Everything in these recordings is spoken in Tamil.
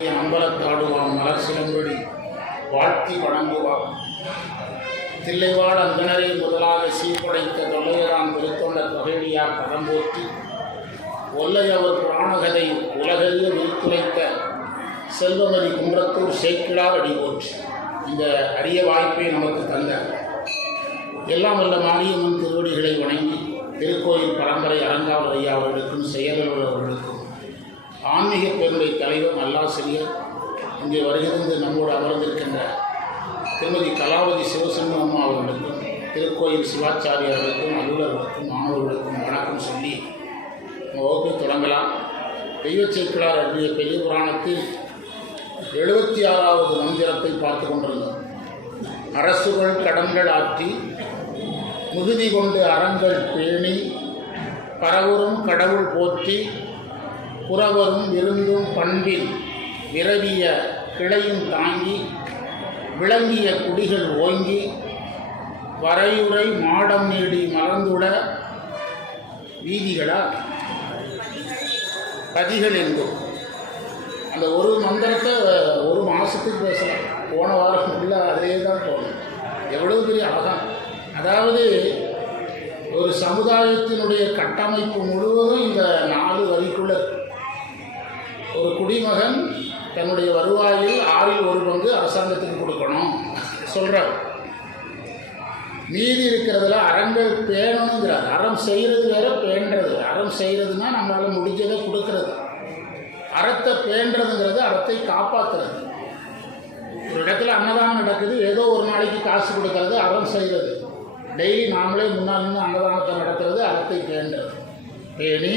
அம்பலத்தாடுவான் மலர் சிலம்படி வாழ்த்தி வணங்குவான். தில்லைவாழ் அந்தனரை முதலாக சீர்படைத்த தொல்லையரான் திருத்தொண்ட தொகையார் பதம்போற்றி ஒல்லையவர் புராணகதை உலகறிய விரித்துரைத்த செல்வமதி குன்றத்தூர் சேக்கிழார் அடிபோற்றி இந்த அரிய வாய்ப்பை நமக்கு தந்த எல்லாம் வல்ல மாரியம்மன் திருவடிகளை வணங்கி திருக்கோயில் பரம்பரை அலங்காவலர் ஐயா அவர்களுக்கும் செயலர் அவர்களுக்கும் ஆன்மீக பெருமை தலைவர் நல்லாசிரியர் இங்கே வருகிறது நம்மோடு அமர்ந்திருக்கின்ற திருமதி கலாவதி சிவசிம்ம அம்மா அவர்களுக்கும் திருக்கோயில் சிவாச்சாரியார்களுக்கும் அலுவலர்களுக்கும் மாணவர்களுக்கும் வணக்கம் சொல்லி வகுப்பை தொடங்கலாம். தெய்வச் சேக்கிழார் அருளிய பெரிய புராணத்தில் 76வது மந்திரத்தை பார்த்து கொண்டிருந்தோம். அரசுகள் கடன்கள் ஆற்றி முகுதி கொண்டு அறங்கள் பேணி பரவரும் கடவுள் போற்றி புறவரும் விருந்தும் பண்பில் விரவிய கிளையும் தாங்கி விளங்கிய குடிகள் ஓங்கி வரையுறை மாடம் நீடி மலர்ந்துட வீதிகளா பதிகள் எங்கும். அந்த ஒரு மந்திரத்தை ஒரு மாதத்துக்கு பேசலாம். போன வாரம் ஃபுல்லாக அதிலே தான் போகணும். எவ்வளவு பெரிய அழகாக, அதாவது ஒரு சமுதாயத்தினுடைய கட்டமைப்பு முழுவதும் இந்த 4 வரிக்குள்ள ஒரு குடிமகன் தன்னுடைய வருவாயில் 1/6 பங்கு அரசாங்கத்துக்கு கொடுக்கணும் சொல்கிறார். மீதி இருக்கிறதுல அறங்கள் பேணணுங்கிறார். அறம் செய்கிறது வேற, பேண்டுறது. அறம் செய்கிறதுனா நம்மளால் முடிஞ்சதை கொடுக்கறது. அறத்தை பேண்டுறதுங்கிறது அறத்தை காப்பாற்றுறது. ஒரு இடத்துல அன்னதானம் நடக்குது, ஏதோ ஒரு நாளைக்கு காசு கொடுக்கறது அறம் செய்கிறது. டெய்லி நாமளே முன்னால் நின்று அன்னதானத்தை நடக்கிறது அறத்தை பேண்டுறது. பேணி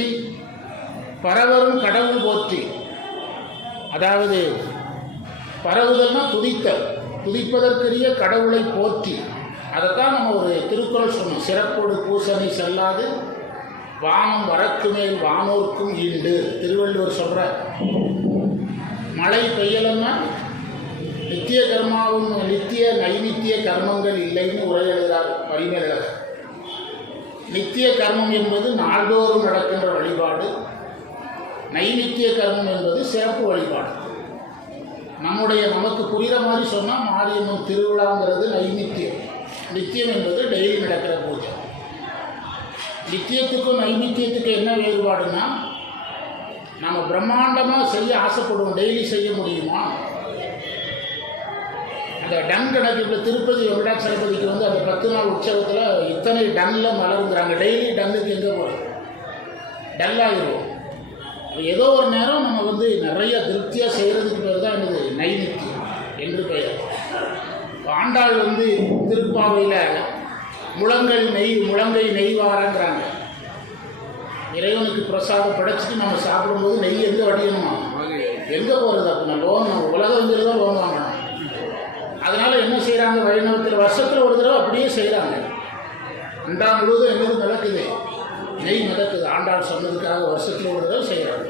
பரவரும் கடவுள் போற்றி, அதாவது பரவுதல்னா துதித்தல், துதிப்பதற்குரிய கடவுளை போற்றி. அதைத்தான் நம்ம ஒரு திருக்குறள் சொன்னோம். சிறப்போடு பூசனை செல்லாது வானம் வரக்கு மேல் வானோர்க்கும் ஈண்டு திருவள்ளுவர் சொல்கிற. மழை பெய்யலைன்னா நித்திய கர்மாவும் நித்திய நைநித்திய கர்மங்கள் இல்லைன்னு உரை எழுதுகிறார் பரிமேலழகர். நித்திய கர்மம் என்பது நாள்தோறும் நடக்கின்ற வழிபாடு, நைநித்திய கர்மம் என்பது சிறப்பு வழிபாடு. நமக்கு புரிகிற மாதிரி சொன்னால் மாரியம்மன் திருவிழாங்கிறது நைநித்தியம், நித்தியம் என்பது டெய்லி நடக்கிற பூஜை. நித்தியத்துக்கும் நைநித்தியத்துக்கும் என்ன வேறுபாடுன்னா, நம்ம பிரம்மாண்டமாக செய்ய ஆசைப்படுவோம், டெய்லி செய்ய முடியுமா? அந்த டன் கணக்கு. இப்போ திருப்பதி வெங்கடாச்சலபதிக்கு அந்த 10 நாள் உற்சவத்தில் இத்தனை டன்னில் மலருங்கிறாங்க. டெய்லி டன்னுக்கு எங்கே போகிறது? டல்லாகிடுவோம். ஏதோ ஒரு நேரம் நம்ம நிறைய திருப்தியாக செய்கிறதுக்கு பேர் தான் என்னது நைநித்தியம் என்று பெயர். ஆண்டாள் திருப்பாவையில் முழங்கை நெய்வாரங்கிறாங்க. இறைவனுக்கு பிரசாதம் படைச்சிட்டு நம்ம சாப்பிடும்போது நெய் எங்கே வடியணுமா? எங்கே போகிறது? அப்படின்னா லோன், உலகம் தான் லோன் வாங்கணும். அதனால் என்ன செய்கிறாங்க? வைணவத்தில் வருஷத்தில் ஒரு தடவை அப்படியே செய்கிறாங்க. அண்டா முழுவதும் என்னது நடக்குது? நெய் நடக்குது. ஆண்டாள் சொன்னதுக்காக வருஷத்தில் ஒரு தடவை செய்கிறாங்க.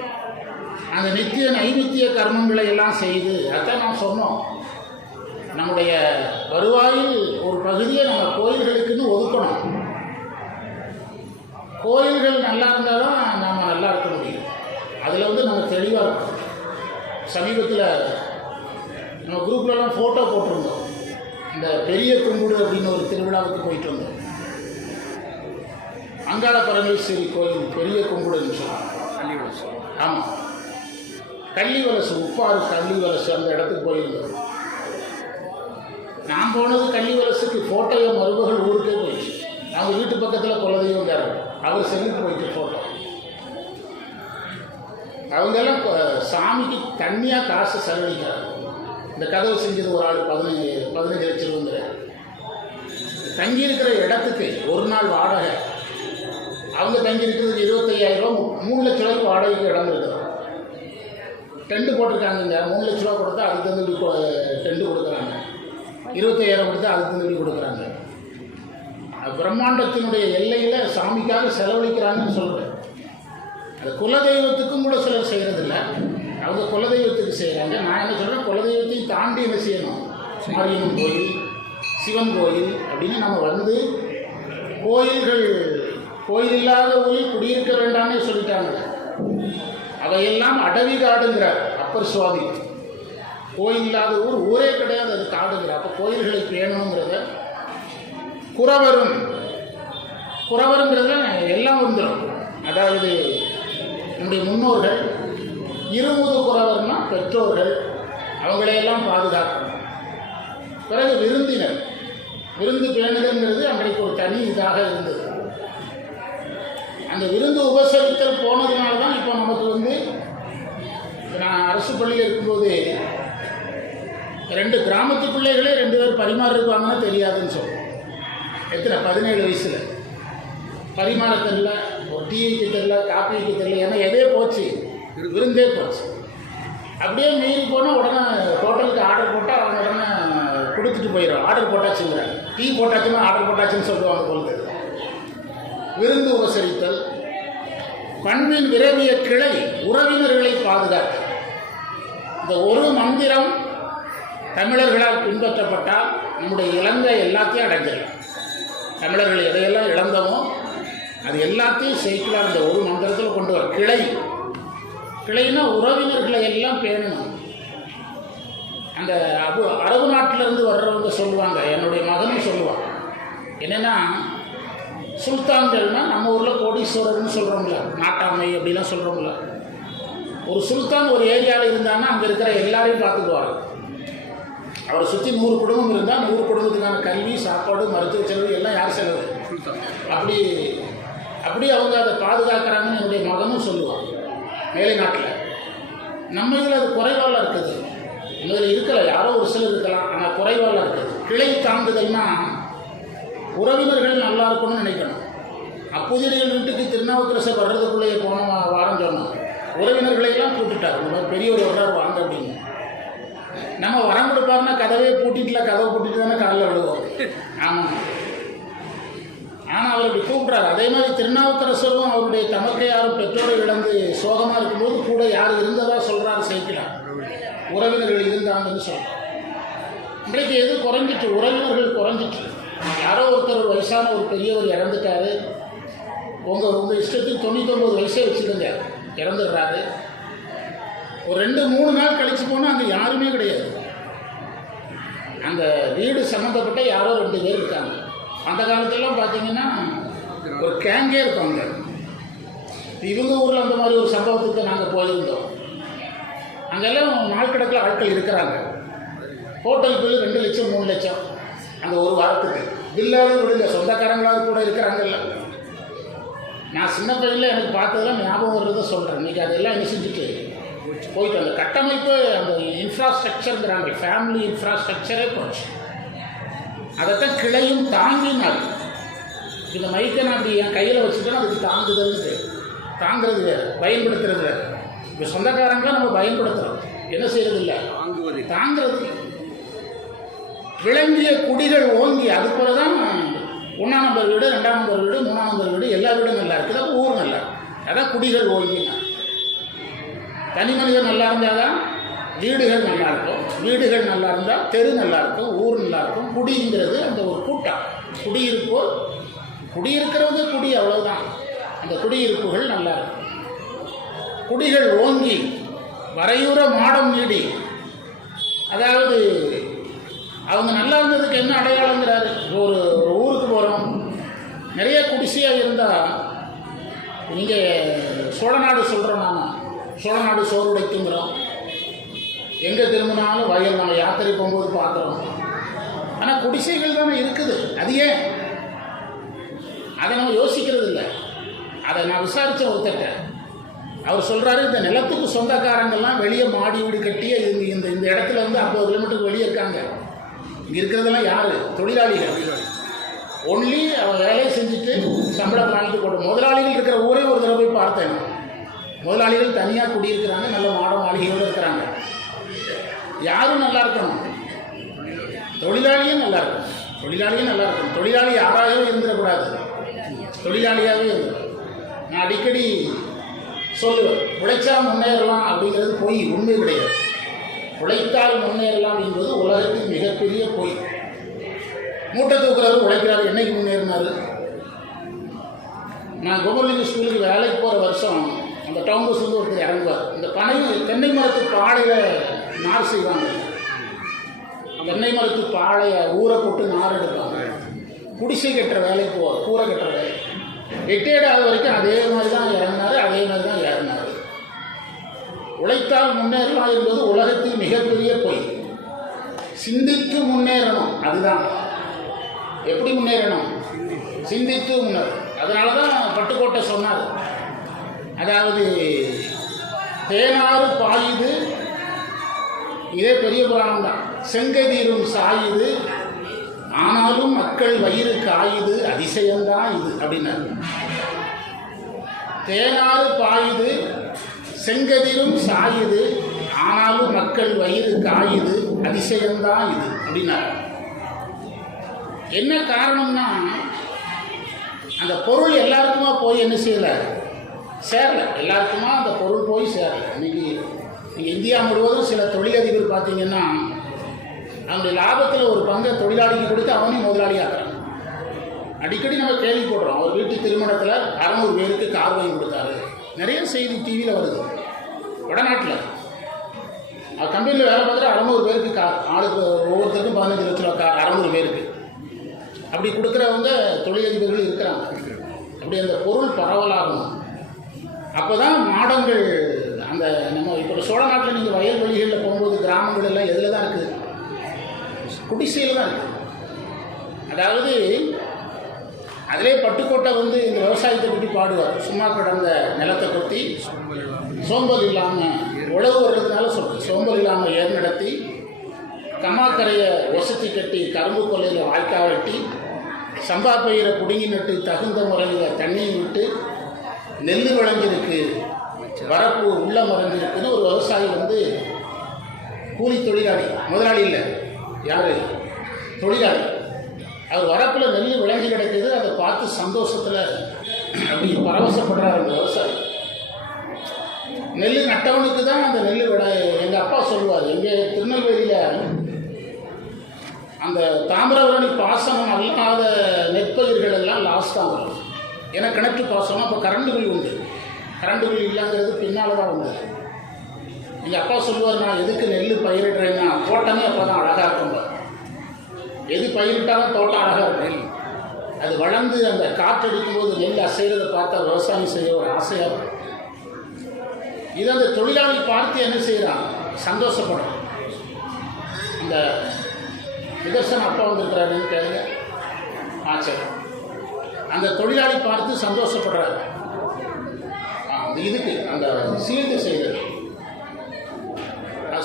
அந்த நித்திய நைநித்திய கர்மங்களை எல்லாம் செய்து, அதான் நாம் சொன்னோம், நம்முடைய வருவாயில் ஒரு பகுதியை நம்ம கோயில்களுக்குன்னு ஒதுக்கணும். கோயில்கள் நல்லா இருந்தாலும் நாம் நல்லா இருக்க முடியும். அதில் நம்ம தெளிவாக இருக்கோம். சமீபத்தில் நம்ம குரூப்லலாம் ஃபோட்டோ போட்டிருந்தோம். இந்த பெரிய கும்புடு அப்படின்னு ஒரு திருவிழாவுக்கு போயிட்டு வந்தோம். அங்காள பரமேஸ்வரி கோயில் பெரிய கும்புடுன்னு சொல்லுவாங்க. கள்ளிவலசு. ஆமாம், கள்ளிவலசு, உப்பாறு கள்ளிவலசு, அந்த இடத்துக்கு போயிருந்தோம். நான் போனது கள்ளிவலசுக்கு. ஃபோட்டோவை மருமகள் ஊருக்கே போயிடுச்சு. அவங்க வீட்டு பக்கத்தில் குலதெய்வம் வேறு, அவர் செல்லுக்கு போயிட்டு ஃபோட்டோ. அவங்கெல்லாம் சாமிக்கு தண்ணியாக காசு செலவழிக்கிறாங்க. இந்த கதவு செஞ்சது ஒரு ஆள் 15 லட்சம் ரூபாங்கிற. தங்கியிருக்கிற இடத்துக்கு ஒரு நாள் வாடகை, அவங்க தங்கியிருக்கிறதுக்கு 25,000 ரூபா, 3 லட்ச ரூபாய்க்கு வாடகைக்கு இடம் இருக்கிறோம். டென்ட்டு போட்டிருக்காங்க. 3 லட்ச ரூபா கொடுத்தா அதுக்கு தகுந்த டென்ட்டு கொடுக்குறாங்க. 25,000 கொடுத்தா அதுக்கு தகுந்த கொடுக்குறாங்க. பிரம்மாண்டத்தினுடைய எல்லையில் சாமிக்காக செலவழிக்கிறாங்கன்னு சொல்கிறேன். அது குலதெய்வத்துக்கும் கூட சிலர் செய்கிறதில்ல. அவங்க குலதெய்வத்துக்கு செய்கிறாங்க. நான் என்ன சொல்கிறேன், குலதெய்வத்தையும் தாண்டி என்ன செய்யணும்? மாரியம்மன் கோயில், சிவன் கோயில் அப்படின்னு நம்ம கோயில் இல்லாத ஊரில் குடியிருக்க வேண்டாம்னே சொல்லிட்டாங்க. அவையெல்லாம் அடவி காடுங்கிறார் அப்பர் சுவாமி. கோயில் இல்லாத ஊரே கிடையாது, அது காடுங்கிற. அப்போ கோயில்களை பேணணுங்கிறத குறவருங்கிறத எல்லாம் வந்துடும். அதாவது நம்முடைய முன்னோர்கள், இருமுது குறவர்னா பெற்றோர்கள், அவங்களையெல்லாம் பாதுகாக்கணும். பிறகு விருந்தினர், விருந்து பேணுதல்ங்கிறது அன்றைக்கு ஒரு தனி இதாக இருந்தது. அந்த விருந்து உபசரித்தல் போனதுனால தான் இப்போ நமக்கு நான் அரசு பள்ளியில் இருக்கும்போது 2 கிராமத்து பிள்ளைகளே 2 பேர் பரிமாறிருப்பாங்கன்னா தெரியாதுன்னு சொல்லுவோம். எத்தனை 17 வயசில் பரிமாற தெரியல, ஒரு டீ வைக்க தெரியல, காப்பி வைக்க தெரியல. ஏன்னா எதே போச்சு, விருந்தே போச்சு. அப்படியே மீறி போனால் உடனே ஹோட்டலுக்கு ஆர்டர் போட்டால் அவங்க உடனே கொடுத்துட்டு போயிடும். ஆர்டர் போட்டாச்சுங்கிறாங்க, டீ போட்டாச்சுன்னா ஆர்டர் போட்டாச்சுன்னு சொல்லுவாங்க பொழுது. விருந்து உபசரித்தல், பண்பின் விரவிய கிளை உறவினர்களை பாதுகாத்தல். இந்த ஒரு மந்திரம் தமிழர்களால் பின்பற்றப்பட்டால் நம்முடைய இலங்கை எல்லாத்தையும் அடைஞ்சிடலாம். தமிழர்கள் எதையெல்லாம் இழந்தமோ அது எல்லாத்தையும் செய்யலாம். இந்த ஒரு மந்திரத்தில் கொண்டு வர கிளைன்னா உறவினர்களை எல்லாம் பேணணும். அந்த அரபு நாட்டிலேருந்து வர்றவங்க சொல்லுவாங்க, என்னுடைய மகனும் சொல்லுவாங்க, என்னென்னா சுல்தான்கள்னால் நம்ம ஊரில் கோடீஸ்வரர்னு சொல்கிறோம்ல, நாட்டாமை அப்படிலாம் சொல்கிறோம்ல. ஒரு சுல்தான் ஒரு ஏரியாவில் இருந்தாங்கன்னா அங்கே இருக்கிற எல்லாரையும் பார்த்துக்குவார். அவரை சுற்றி 100 குடும்பம் இருந்தால் 100 குடும்பத்துக்கான கல்வி, சாப்பாடு, மருத்துவ செலவு எல்லாம் யார் செலவு? அப்படி அவங்க அதை பாதுகாக்கிறாங்கன்னு என்னுடைய மகனும் சொல்லுவான். மேலை நாட்டில் நம்ம இதில் அது குறைவால் இருக்குது. இதில் இருக்கலை, யாரோ ஒரு சிலர் இருக்கலாம், ஆனால் குறைவால் இருக்குது. கிளை தாண்டுதல்னா உறவினர்கள் நல்லா இருக்கணும்னு நினைக்கணும். அப்போதையர்கள் வீட்டுக்கு திருநாவுக்கரசர் வர்றதுக்குள்ளேயே போன வாரம் சொன்னோம், உறவினர்களையெல்லாம் கூப்பிட்டுட்டார். இந்த மாதிரி பெரியவர் வர்றாரு வாங்க அப்படின்னு. நம்ம வரம் கொடுப்பாருன்னா கதவே பூட்டிட்டுல, கதவை பூட்டிட்டு தானே காலில் விடுவோம். ஆமாம், ஆனால் அவர் அப்படி கூப்பிட்றாரு. அதே மாதிரி திருநாவுக்கரசரும் அவருடைய தமக்கையாரும் பெற்றோரை இழந்து சோகமாக இருக்கும்போது கூட யார் இருந்ததா சொல்கிறாரு சேர்க்கிறார், உறவினர்கள் இருந்தாங்கன்னு சொல்கிறார். இன்றைக்கு எது குறைஞ்சிட்டு? உறவினர்கள் குறைஞ்சிட்டு. யாரோ ஒருத்தர் வயசான ஒரு பெரியவர் இறந்துட்டாரு, உங்கள் இஷ்டத்துக்கு 99 வயசே வச்சுருங்க, இறந்துடுறாரு. ஒரு 2-3 நாள் கழிச்சு போனால் அங்கே யாருமே கிடையாது. அந்த வீடு சம்மந்தப்பட்ட யாரோ 2 பேர் இருக்காங்க. அந்த காலத்திலலாம் பார்த்தீங்கன்னா ஒரு கேங்கே இருப்பாங்க. இவங்க ஊரில் அந்த மாதிரி ஒரு சம்பவத்துக்கு நாங்கள் போயிருந்தோம். அங்கெல்லாம் நாள் கணக்கில் ஆட்கள் இருக்கிறாங்க. ஹோட்டல் பில் 2 லட்சம் 3 லட்சம் அந்த ஒரு வாரத்துக்கு. பில்லாவது விடுங்க, சொந்தக்காரங்களாவது கூட இருக்கிறாங்கல்ல. நான் சின்ன பையனில் எனக்கு பார்த்ததெல்லாம் ஞாபகம் வர்றதை சொல்கிறேன். இன்றைக்கி அதெல்லாம் என்ன செஞ்சுட்டு போயிட்டு அந்த கட்டமைப்பு, அந்த இன்ஃப்ராஸ்ட்ரக்சருங்கிறாங்க, ஃபேமிலி இன்ஃப்ராஸ்ட்ரக்சரே போச்சு. அதைத்தான் கிளையும் தாங்கினார். இந்த மைக்கை நான் அப்படி என் கையில் வச்சுட்டோன்னா அதுக்கு தாங்குதல்னு, தாங்கிறது வேறு, பயன்படுத்துறது வேறு. இப்போ சொந்தக்காரங்களாம் நம்ம பயன்படுத்துகிறோம், என்ன செய்கிறது இல்லை, தாங்கிறது. விளங்கிய குடிகள் ஓங்கி, அது போல தான் 1ஆம் நம்பர் வீடு, 2ஆம் நம்பர் வீடு, 3ஆம் நம்பர் வீடு, எல்லா வீடும் நல்லா இருக்குது. அப்போ ஊர் நல்லா இருக்குது. அதான் குடிகள் ஓங்கினா. தனி மனிதன் நல்லா இருந்தால் தான் வீடுகள் நல்லாயிருக்கும், வீடுகள் நல்லா இருந்தால் தெரு நல்லாயிருக்கும், ஊர் நல்லாயிருக்கும். குடிங்கிறது அந்த ஒரு கூட்டம், குடியிருப்போர், குடியிருக்கிறவங்க குடி, அவ்வளோதான். அந்த குடியிருப்புகள் நல்லாயிருக்கும். குடிகள் ஓங்கி வரையுற மாடம் நீடி. அதாவது அவங்க நல்லா இருந்ததுக்கு என்ன அடையாளங்கிறாரு. ஒரு ஊருக்கு போகிறோம், நிறைய குடிசையாக இருந்தால், நீங்கள் சோழநாடு சொல்கிறோம், நாங்கள் சோழநாடு சோறு உடைக்குங்கிறோம். எங்கே திரும்பினாலும் வயல், நம்ம யாத்திரை போகும்போது பார்க்குறோம். ஆனால் குடிசைகள் தானே இருக்குது. அது ஏன்? அதை நம்ம யோசிக்கிறது இல்லை. அதை நான் விசாரித்த ஒருத்தட்ட, அவர் சொல்கிறாரு, இந்த நிலத்துக்கு சொந்தக்காரங்கள்லாம் வெளியே மாடி வீடு கட்டியே இந்த இந்த இடத்துல 50 கிலோமீட்டருக்கு வெளியே இருக்காங்க. இங்கே இருக்கிறதெல்லாம் யார்? தொழிலாளிகள். ஒன்லி அவன் வேலையை செஞ்சுட்டு சம்பளம் வாங்கிட்டு போட்டோம். முதலாளிகள் இருக்கிற ஊரே ஒரு தடவை போய் பார்த்தேன். முதலாளிகள் தனியாக குடியிருக்கிறாங்க, நல்ல மாட மாளிகையோடு இருக்கிறாங்க. யாரும் நல்லா இருக்கணும், தொழிலாளியும் நல்லா இருக்கணும். தொழிலாளியும் நல்லா இருக்கணும். தொழிலாளி யாராகவும் இருந்துடக்கூடாது, தொழிலாளியாகவே இருந்தது. நான் அடிக்கடி சொல்லுவேன், உழைச்சா முன்னேறலாம் அப்படிங்கிறது பொய், உண்மை கிடையாது. உழைத்தால் முன்னேறலாம் என்பது உலகத்தின் மிகப்பெரிய பொய். மூட்டை தூக்குறாரு, உழைக்கிறாரு, என்னைக்கு முன்னேறினார்? நான் கோபர்லிங்க ஸ்கூலுக்கு வேலைக்கு போகிற வருஷம் அந்த டவுன் பஸ் ஒருத்தர் இறங்குவார். இந்த தென்னை மரத்து பாடையில் நார் செய்வாங்க. தென்னை மரத்து பாளைய ஊரை போட்டு நார் எடுப்பாங்க. குடிசை கட்டுற வேலைக்கு போவார், கூரை கட்டுற வேலை. ரிட்டையர்ட் ஆக வரைக்கும் அதே மாதிரி தான் இறங்கினார், அதே மாதிரி தான் ஏறினார். உழைத்தால் முன்னேறலாம் என்பது உலகத்தில் மிகப்பெரிய பொய். சிந்தித்து முன்னேறணும், அதுதான். எப்படி முன்னேறணும்? சிந்தித்து முன்னேறும். அதனால தான் பட்டுக்கோட்டை சொன்னார், அதாவது தேனாறு பாயுது, இதே பெரிய புராணம் தான். செங்கதீரும் சாயுது, ஆனாலும் மக்கள் வயிறு காயுது, அதிசயம்தான் இது அப்படின்னாரு. தேனாறு பாயுது, செங்கதிரும் சாயுது, ஆனாலும் மக்கள் வயிறு காயுது, அதிசயம்தான் இது அப்படின்னாரு. என்ன காரணம்னா, அந்த பொருள் எல்லாருக்குமா போய் என்ன செய்யலை, சேரலை. எல்லாருக்குமா அந்த பொருள் போய் சேரலை. இன்னைக்கு நீங்கள் இந்தியா முழுவதும் சில தொழிலதிபர் பார்த்தீங்கன்னா, அவனுடைய லாபத்தில் ஒரு பங்கை தொழிலாளிக்கு கொடுத்து அவனையும் முதலாளி ஆகிறான். அடிக்கடி நம்ம கேள்விப்படுறோம், அவர் வீட்டு திருமணத்தில் 600 பேருக்கு கார் வாங்கி கொடுத்தாரு. நிறைய செய்தி டிவியில் வருது. வடநாட்டில் அவர் கம்பெனியில் வேலை பார்க்குற 600 பேருக்கு கார், ஆளுக்கு ஒவ்வொருத்தருக்கும் 15 லட்ச ரூபா கார், 600 பேருக்கு அப்படி கொடுக்குறவங்க தொழிலதிபர்கள் இருக்கிறாங்க. அப்படி அந்த பொருள் பரவலாகணும். அப்போ தான் மாடங்கள், அந்த நம்ம இப்போ சோழ நாட்டில் நீங்கள் வயல்வெளிகளில் போகும்போது கிராமங்கள் எல்லாம் எதில் தான் இருக்குது? குடிசையில் தான் இருக்குது. அதாவது அதிலே பட்டுக்கோட்டை வந்து இந்த விவசாயத்தை பற்றி பாடுவார். சும்மா கிடந்த நிலத்தை கொத்தி சோம்பல் இல்லாமல் உழவு வர்றதுனால சொல்கிறேன். சோம்பல் இல்லாமல் ஏர் நடத்தி, கம்மாக்கரையை ஒசத்தி கட்டி, கரும்பு கொல்லையில் வாய்க்கால் வெட்டி, சம்பா பயிரை பிடுங்கி நட்டு, தகுந்த முறையில் தண்ணியை விட்டு, நெல் விளைஞ்சிருக்கு, வரப்பு உள்ள மறைஞ்சிருக்குன்னு ஒரு விவசாயி வந்து கூலி தொழிலாளி, முதலாளி இல்லை, யார் தொழிலாளி. அவர் வரப்பில் நெல் விளைஞ்சி கிடைக்கிது, அதை பார்த்து சந்தோஷத்தில் அப்படி பரவசப்படுறார் அந்த விவசாயி. நெல் நட்டவனுக்கு தான் அந்த நெல் விட. எங்கள் அப்பா சொல்லுவார், எங்கள் திருநெல்வேலியில் அந்த தாமிரபரணி பாசனம் அல்லாத நெற்பயிர்கள் எல்லாம் லாஸ் தான் வரும். ஏன்னா கிணற்று பாசனம். அப்போ கரண்டு பில் உண்டு. கரண்டு பில் இல்லைங்கிறது பின்னால் தான் வந்தது. எங்கள் அப்பா சொல்லுவார், நான் எதுக்கு நெல் பயிரிடுறேன்னா தோட்டமே அப்போ தான் அழகாக இருக்கும். எது பயிரிட்டாலும் தோட்டம் அழகாக இருக்கும். அது வளர்ந்து அந்த காற்றடிக்கும்போது நெல் அசைகிறத பார்த்தா விவசாயம் செய்ய ஒரு ஆசையாக இருக்கும். இதை அந்த தொழிலாளி பார்த்து என்ன செய்கிறான், சந்தோஷப்படும். அந்த நிதர்சனம் அப்பா வந்திருக்கிறாருன்னு கேளுங்க. சரி. அந்த தொழிலாளி பார்த்து சந்தோஷப்படுறாரு. அந்த இதுக்கு அந்த சீர்ந்து செய்கிறது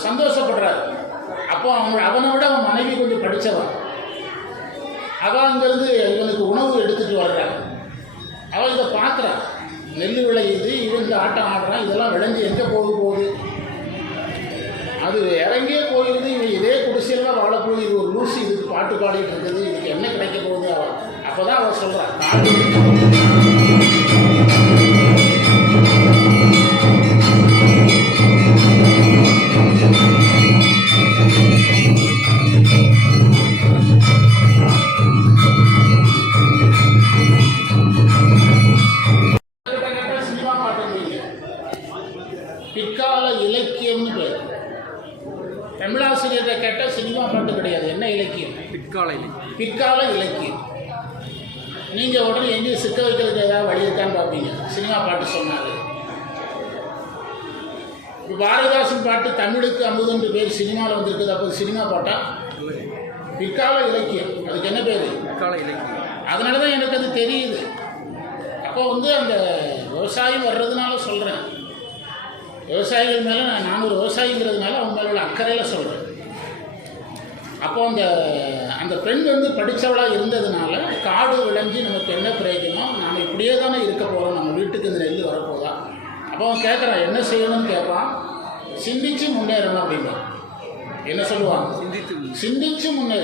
சந்தோஷப்படுறாரு. அப்போ அவனை விட அவன் மனைவி கொஞ்சம் படித்தவன். அவன் அங்கேருந்து இவனுக்கு உணவு எடுத்துகிட்டு வர்றான். அவன் இதை பார்க்குறான், நெல் விளையுது, இவன் இந்த ஆட்டம் ஆடுறான், இதெல்லாம் விளைஞ்சி எங்கே போகுது, அது இறங்கியே போயிடுது. இவன் இதே குடிசையில் தான் வாழப்போகுது. இது ஒரு லூசி, இதுக்கு பாட்டு பாடிட்டு இருக்குது, இதுக்கு என்ன கிடைக்க போகுது. அவன் அப்போ தான் அவன் சொல்கிறான், சினிமா பாட்டு பிற்கால இலக்கியம்னு பேர். தமிழாசிரியரை கேட்டால் சினிமா பாட்டு கிடையாது. என்ன இலக்கியம்? பிற்கால இலக்கியம். நீங்கள் உடனே எங்கேயும் சிக்க வைக்கிறதுக்கு ஏதாவது வழி இருக்கான்னு பார்ப்பீங்க. சினிமா பாட்டு சொன்னார். இப்போ பாரதிதாசன் பாட்டு தமிழுக்கு அமுதென்று பேர் சினிமாவில் வந்திருக்குது. அப்போ சினிமா பாட்டா? பிற்கால இலக்கியம். அதுக்கு என்ன பேர்? பிற்கால இலக்கியம். அதனால தான் எனக்கு அது தெரியுது. அப்போ வந்து அந்த விவசாயம் வர்றதுனால சொல்கிறேன். விவசாயிகள் மேலே நான் ஒரு விவசாயிங்கிறதுனால அவங்க மேலே உள்ள அக்கறையில் சொல்கிறேன். அப்போ அந்த பெண் வந்து படித்தவளாக இருந்ததுனால காடு விளைஞ்சி நமக்கு என்ன பிரயோஜனம், நாம் இப்படியே தானே இருக்க போகிறோம், நம்ம வீட்டுக்கு இந்த நெல் வரப்போதா. அப்போ அவன் கேட்குறான், என்ன செய்யணும்னு கேட்பான். சிந்திச்சு முன்னேறணும் அப்படின்னா என்ன சொல்லுவான்? சிந்திச்சு முன்னேற.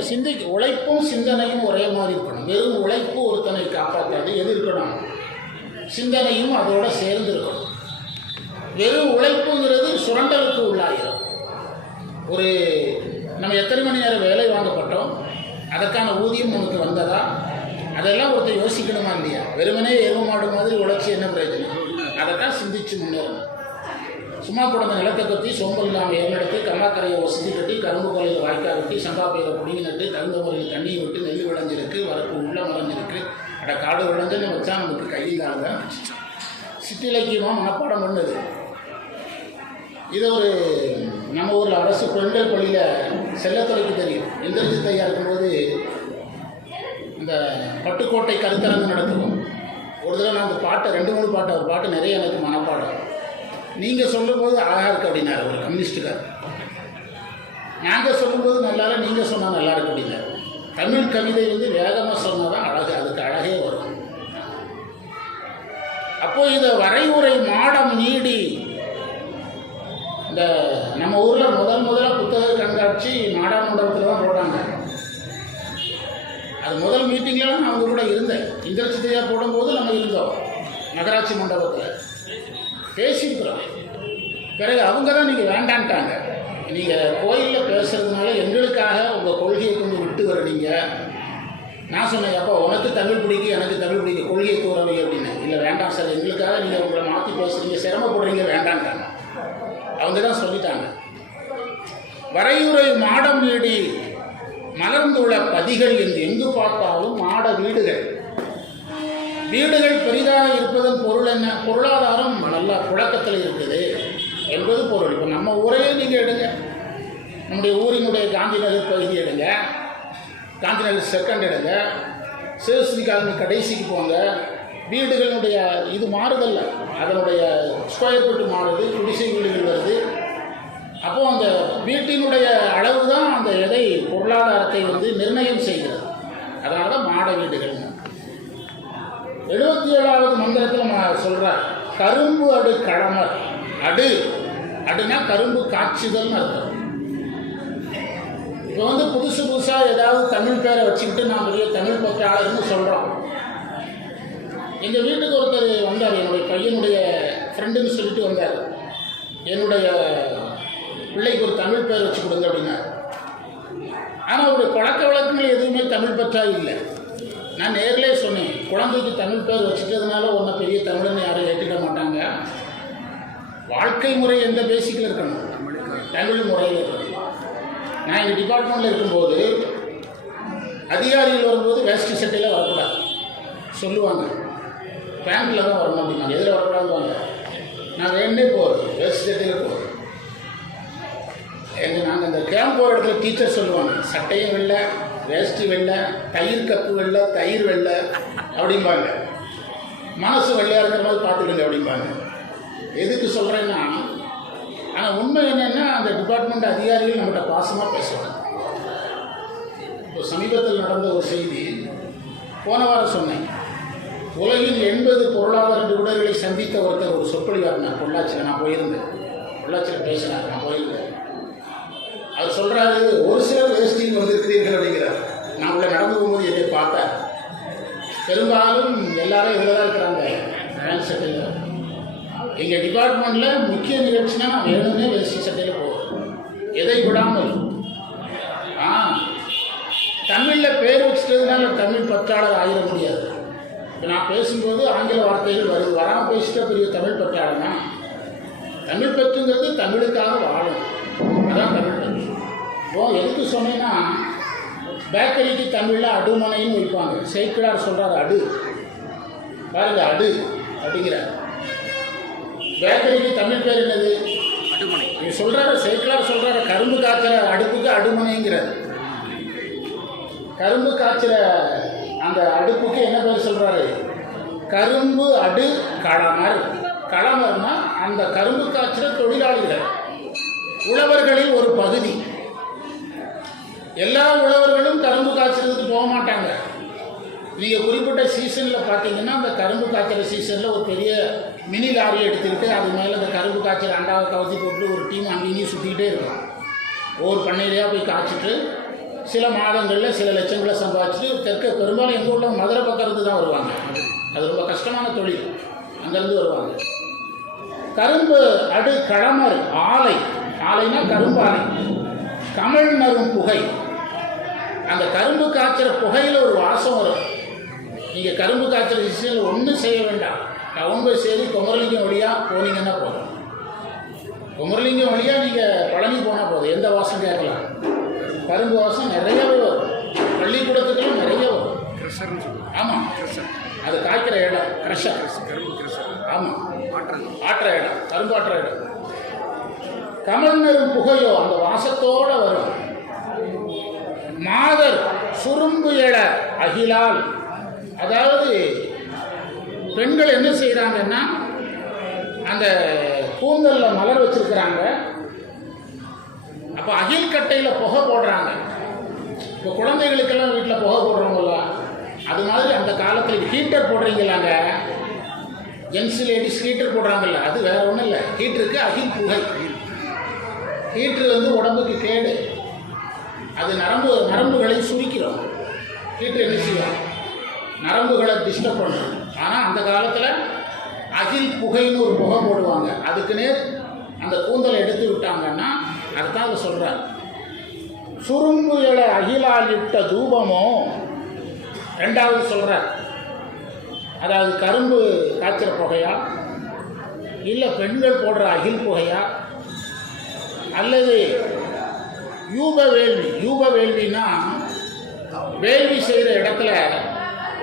உழைப்பும் சிந்தனையும் ஒரே மாதிரி இருக்கணும். வெறும் உழைப்பு ஒருத்தனை காப்பாற்றாது. எது இருக்கணும்? சிந்தனையும் அதோட சேர்ந்து இருக்கணும். வெறும் உழைப்புங்கிறது சுரண்டலுக்கு உள்ளாயிரும். ஒரு நம்ம எத்தனை மணி நேரம் வேலை வாங்கப்பட்டோம், அதற்கான ஊதியம் நமக்கு வந்ததா, அதெல்லாம் ஒருத்தர் யோசிக்கணுமா இல்லையா? வெறுமனே எரும மாடு மாதிரி உழைச்சி என்ன பிரயோஜனம்? அதைத்தான் சிந்திச்சு முன்னேறணும். சும்மா கிடந்த நிலத்தை கட்டி சொம்பல் இல்லாமல் ஏறெடுத்து கம்மாக்கரையை வசதி கட்டி கரும்பு கொலையில் வாய்க்கால் கட்டி சங்காப்பையில் பிடிங்கி நட்டு தகுந்த முறையில் தண்ணி விட்டு நெல் விளைஞ்சிருக்கு வரப்பு உள்ள மறைஞ்சிருக்கு அட காடு விளைஞ்சுன்னு வச்சா நமக்கு கையில் காலம் தான் சித்தி இலக்கியமாக மனப்பாடம் பண்ணுது. இதை ஒரு நம்ம ஊரில் அரசு பெண்கள் பள்ளியில் செல்லத்துறைக்கு தெரியும். இந்திரஜித் ஐயா இருக்கும்போது இந்த பட்டுக்கோட்டை கருத்தரங்கு நடத்துவோம். ஒரு தடவை நான் அந்த பாட்டை 2-3 பாட்டு ஒரு பாட்டு நிறைய எனக்கு மனப்பாடம். நீங்கள் சொல்லும்போது அழகாக இருக்குது அப்படின்னாரு ஒரு கம்யூனிஸ்டுக்கார். நாங்கள் சொல்லும்போது நல்லா இல்லை, நீங்கள் சொன்னால் நல்லா இருக்கு அப்படின்னாரு. தமிழ் கவிதை வேகமாக சொன்னால் தான் அழகு, அதுக்கு அழகே வரும். அப்போ இதை வரைவுரை மாடம் நீடி இந்த நம்ம ஊரில் முதல்ல புத்தக கண்காட்சி நாடாளுமன்றத்தில் தான் போட்டாங்க. அது முதல் மீட்டிங்கில் நான் அவங்க கூட இருந்தேன். இந்திரசித்தையாக போடும்போது நம்ம இருந்தோம் நகராட்சி மண்டபத்தில் பேசியிருக்கிறோம். பிறகு அவங்க தான் நீங்கள் வேண்டான்ட்டாங்க. நீங்கள் கோயிலில் பேசுகிறதுனால எங்களுக்காக உங்கள் கொள்கையை கொஞ்சம் விட்டு வர்றீங்க. நான் சொன்னேன், அப்போ உனக்கு தமிழ் பிடிக்கும் எனக்கு தமிழ் பிடிக்கும், கொள்கையை தூரவை அப்படின்னு. இல்லை வேண்டாம் சார், எங்களுக்காக நீங்கள் உங்களை மாற்றி பேசுகிறீங்க, சிரமப்படுறீங்க, வேண்டான்ட்டாங்க. அவங்க தான் சொல்லிட்டாங்க. வரையுறை மாடம் நீடி மலர்ந்துள்ள பதிகள் என்று எங்கு பார்த்தாலும் மாட வீடுகள். வீடுகள் பெரிதாக இருப்பதன் பொருள் என்ன? பொருளாதாரம் நல்லா புழக்கத்தில் இருக்குது என்பது பொருள். இப்போ நம்ம ஊரையே நீங்கள் எடுங்க, நம்முடைய ஊரினுடைய காந்தி நகர் பகுதி எடுங்க, காந்தி நகர் செகண்ட் எடுங்க, சிவஸ்ரீ காலனி கடைசிக்கு போங்க. வீடுகளுடைய இது மாறுதல்ல, அதனுடைய ஸ்கொயர் ஃபீட்டு மாறுது, குடிசை வீடுகள் வருது. அப்போது அந்த வீட்டினுடைய அளவு தான் அந்த எதை பொருளாதாரத்தை நிர்ணயம் செய்கிறது. அதனால தான் மாட வீடுகள். 77வது மந்திரத்தில் நான் சொல்கிறார், கரும்பு அடு களமர். அடுனா கரும்பு காய்ச்சுதல்னு அர்த்தம். இப்போ புதுசாக ஏதாவது தமிழ் பேரை வச்சுக்கிட்டு நான் பெரிய தமிழ் பற்றாளர்னு சொல்கிறோம். எங்கள் வீட்டுக்கு ஒருத்தர் வந்தார், என்னுடைய பையனுடைய ஃப்ரெண்டுன்னு சொல்லிட்டு வந்தார். என்னுடைய பிள்ளைக்கு ஒரு தமிழ் பேர் வச்சு கொடுங்க அப்படின்னார். ஆனால் அவருடைய பழக்க வழக்கங்கள் எதுவுமே தமிழ் பற்றா இல்லை. நான் நேரிலே சொன்னேன், குழந்தைக்கு தமிழ் பேர் வச்சுட்டதுனால ஒன்றும் பெரிய தமிழன்னு யாரும் ஏற்றிட மாட்டாங்க. வாழ்க்கை முறை எந்த பேசிக்கில் இருக்கணும், தமிழ் முறையில் இருக்கணும். நான் எங்கள் டிபார்ட்மெண்ட்டில் இருக்கும்போது அதிகாரிகள் வரும்போது வேஷ்டி சட்டையில் வரக்கூடாது சொல்லுவாங்க, பேண்ட்டில் தான் வரணும் அப்படின்னாங்க. எதில் வரக்கூடாதுவாங்க. நான் வேண்டே போகிறது வேஷ்டி சட்டையில் போகிறது. நாங்கள் இந்த கேம்ப் போகிற இடத்துல டீச்சர் சொல்லுவாங்க, சட்டையும் வெள்ளை, வேஷ்டி வெள்ளை, தயிர் கப்பு வெள்ளை, தயிர் வெள்ளை அப்படிம்பாங்க. மனசு வெள்ளையாக இருக்கிற மாதிரி பார்த்துக்கிங்க அப்படிம்பாங்க. எதுக்கு சொல்கிறேன்னா, ஆனால் உண்மை என்னென்னா அந்த டிபார்ட்மெண்ட் அதிகாரிகள் நம்மகிட்ட பாசமாக பேசுவாங்க. இப்போ சமீபத்தில் நடந்த ஒரு செய்தி போன வாரம் சொன்னேன். உலகின் 80 பொருளாதார நிபுணர்களை சந்தித்த ஒருத்தர் ஒரு சொற்பொழிவார். நான் பொள்ளாச்சியில் நான் போயிருந்தேன், பொள்ளாச்சியில் பேசினார், நான் போயிருந்தேன். அவர் சொல்கிறாரு, ஒரு சிலர் வேஸ்டிங் வந்திருக்கிறீர்கள் அப்படிங்கிறார். நான் உள்ள நடந்து போகும்போது என்னை பார்த்தேன். பெரும்பாலும் எல்லாரும் இதில் தான் இருக்கிறாங்க, பேண்ட் சட்டையில். எங்கள் டிபார்ட்மெண்ட்டில் முக்கிய நிகழ்ச்சினா நான் வேணும்னே வேஷ்டி சட்டையில் போவேன், எதை விடாமல். தமிழில் பேர் வச்சுட்டதுனால தமிழ் பற்றாளர் ஆகிட முடியாது. இப்போ நான் பேசும்போது ஆங்கில வார்த்தைகள் வருது, வராமல் பேசிட்டா பெரிய தமிழ் பற்றாளர்னா. தமிழ் பற்றுங்கிறது தமிழுக்காக வாழணும், அதான் தமிழ் பற்று. இப்போ எதுக்கு சொன்னேன்னா, பேக்கரிக்கு தமிழில் அடுமனைன்னு வைப்பாங்க. சேக்கிழார் சொல்கிறார் அடு, பாருங்க அடு அப்படிங்கிறார். பேக்கரிக்கு தமிழ் பேர் என்னது? அடுமனை. நீ சொல்கிறாரு, சேக்கிழார் சொல்கிறாரு, கரும்பு காய்ச்சிற அடுப்புக்கு அடுமனைங்கிறார். கரும்பு காய்ச்சிற அந்த அடுப்புக்கு என்ன பேர் சொல்கிறாரு? கரும்பு அடு களமர். களமர்னா அந்த கரும்பு காய்ச்சிற தொழிலாளிகள், உழவர்களில் ஒரு பகுதி. எல்லா உழவர்களும் கரும்பு காய்ச்சறதுக்கு போக மாட்டாங்க. நீங்கள் குறிப்பிட்ட சீசனில் பார்த்தீங்கன்னா, அந்த கரும்பு காய்ச்சற சீசனில் ஒரு பெரிய மினி லாரியை எடுத்துக்கிட்டு அது மேலே அந்த கரும்பு காய்ச்சல் அண்டாவை கவச்சி போட்டு ஒரு டீம் அங்கேயும் சுற்றிக்கிட்டே இருக்கும். ஒவ்வொரு பண்ணையிலையாக போய் காய்ச்சிட்டு சில மாதங்களில் சில லட்சங்களை சம்பாதிச்சுட்டு தெற்க பெரும்பாலும் எங்கள் ஊரில் மதுரை பக்கத்து தான் வருவாங்க. அது ரொம்ப கஷ்டமான தொழில், அங்கேருந்து வருவாங்க. கரும்பு அடு களமர் ஆலை. ஆலைனா கரும்பு ஆலை. கமல் நரும் புகை. அந்த கரும்பு காய்ச்சிற புகையில் ஒரு வாசம் வரும். நீங்கள் கரும்பு காய்ச்சிற விஷயத்தில் ஒன்றும் செய்ய வேண்டாம், டவுன் பஸ் ஏறி குமரலிங்கம் வழியாக போனீங்கன்னா போதும். குமரலிங்கம் வழியாக நீங்கள் பழனி போனால் போதும், எந்த வாசம் கேட்கலாம். கரும்பு வாசம் நிறையவே வரும், பள்ளிக்கூடத்துக்கெல்லாம் நிறைய வரும். ஆமாம், அது காய்க்கிற இடம் கிரஷர், கரும்பு கிரஷர். ஆமாம், ஆற்ற இடம், கரும்பு ஆற்ற இடம். கமல் நெரும் புகையோ அந்த வாசத்தோடு வரும். மாதர் சுரும்பு எழ அகிலால், அதாவது பெண்கள் என்ன செய்கிறாங்கன்னா அந்த கூந்தலில் மலர் வச்சுருக்கிறாங்க, அப்போ அகில் கட்டையில் புகை போடுறாங்க. இப்போ குழந்தைகளுக்கெல்லாம் வீட்டில் புகை போடுறவங்கள அது மாதிரி அந்த காலத்தில் ஹீட்டர் போடுறீங்களாங்க, ஜென்ஸ் லேடிஸ் ஹீட்டர் போடுறாங்கல்ல, அது வேற ஒன்றும் இல்லை, ஹீட்டருக்கு அகில் புகை. ஹீட்ரு வந்து உடம்புக்கு கேடு, அது நரம்புகளை சுருக்கிறோம். ஹீட்ரு என்ன செய்யும், நரம்புகளை டிஸ்டர்ப் பண்ணும். ஆனால் அந்த காலத்தில் அகில் புகைன்னு ஒரு புகை போடுவாங்க, அதுக்குன்னே அந்த கூந்தலை எடுத்து விட்டாங்கன்னா அதுதான் அதை சொல்கிறார். சுரும்பு எழ அகிலால் இட்ட தூபமோ, ரெண்டாவது சொல்கிறார். அதாவது கரும்பு காய்ச்சிற புகையா, இல்லை பெண்கள் போடுற அகில் புகையா, அல்லது யூப வேள்வி. யூப வேள்வின்னா வேள்வி செய்கிற இடத்துல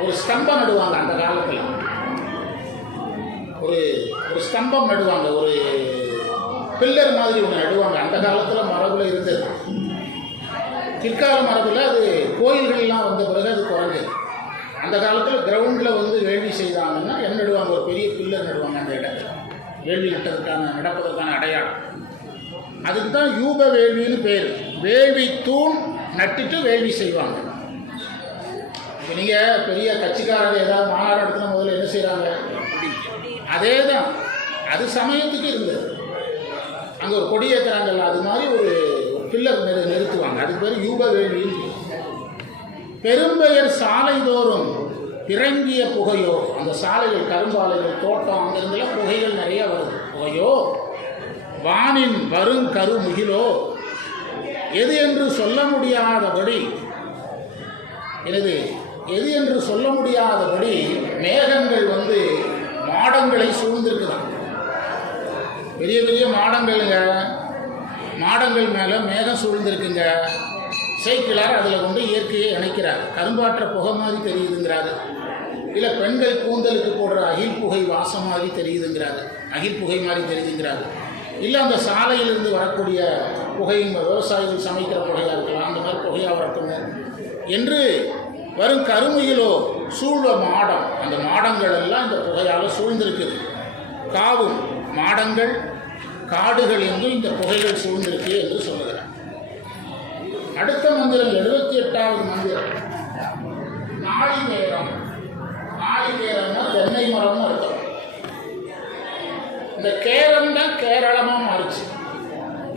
ஒரு ஸ்தம்பம் நடுவாங்க. அந்த காலத்தில் ஒரு ஸ்தம்பம் நடுவாங்க, ஒரு பில்லர் மாதிரி ஒன்று நடுவாங்க. அந்த காலத்தில் மரபில் இருந்தது. பிற்கால மரபில் அது கோயில்கள்லாம் வந்த பிறகு அது குறைஞ்சது. அந்த காலத்தில் கிரவுண்டில் வந்து வேள்வி செய்தாங்கன்னா என்ன நடுவாங்க, ஒரு பெரிய பில்லர் நடுவாங்க அந்த இடத்துல, வேள்வி நடப்பதற்கான அடையாளம். அதுக்கு தான் யூப வேள்வின்னு பேர். வேள்வி தூண் நட்டுட்டு வேள்வி செய்வாங்க. இப்போ நீங்கள் பெரிய கட்சிக்காரங்க ஏதாவது மாநாடு நடத்தின முதல்ல என்ன செய்கிறாங்க, அதே தான், அது சமயத்துக்கு இருந்தது. அங்கே ஒரு கொடி ஏற்றுறாங்கல்ல, அது மாதிரி ஒரு பில்லர் நிறுத்துவாங்க, அதுக்கு பேர் யூப வேள்வின்னு. பெரும்பெயர் சாலை தோறும் இறங்கிய புகையோ, அந்த சாலைகள் கரும்பாலைகள் தோட்டம் அங்கிருந்தெல்லாம் புகைகள் நிறைய வருது. புகையோ வானின் வரும் கருமுகிலோ, எது என்று சொல்ல முடியாதபடி, எது என்று சொல்ல முடியாதபடி மேகங்கள் வந்து மாடங்களை சூழ்ந்திருக்குதான். பெரிய பெரிய மாடங்கள்ங்க, மாடங்கள் மேலே மேகம் சூழ்ந்திருக்குங்க. சைக்கிளார் அதில் கொண்டு இயற்கையை இணைக்கிறார். கரும்பாற்ற புகை மாதிரி தெரியுதுங்கிறாரு, இல்லை பெண்கள் கூந்தலுக்கு போடுற அகில் புகை வாசம் மாதிரி தெரியுதுங்கிறாரு, அகில் புகை மாதிரி தெரியுதுங்கிறாரு, இல்லை அந்த சாலையிலிருந்து வரக்கூடிய புகையும் விவசாயிகள் சமைக்கிற புகையாக இருக்கலாம், அந்த மாதிரி புகையாக வரட்டுங்க என்று வரும் கருமையிலோ சூழ மாடம், அந்த மாடங்கள் எல்லாம் இந்த புகையால் சூழ்ந்திருக்குது. காவும் மாடங்கள் காடுகள் என்றும் இந்த புகைகள் சூழ்ந்திருக்கு என்று சொல்லுகிறார். அடுத்த மந்திரம் 78வது மந்திரம் நாளிகேரம். நாளிகேரம்னா தென்னை மரம்னு அர்த்தம். இந்த கேரம் தான் கேரளமாக மாறிச்சு.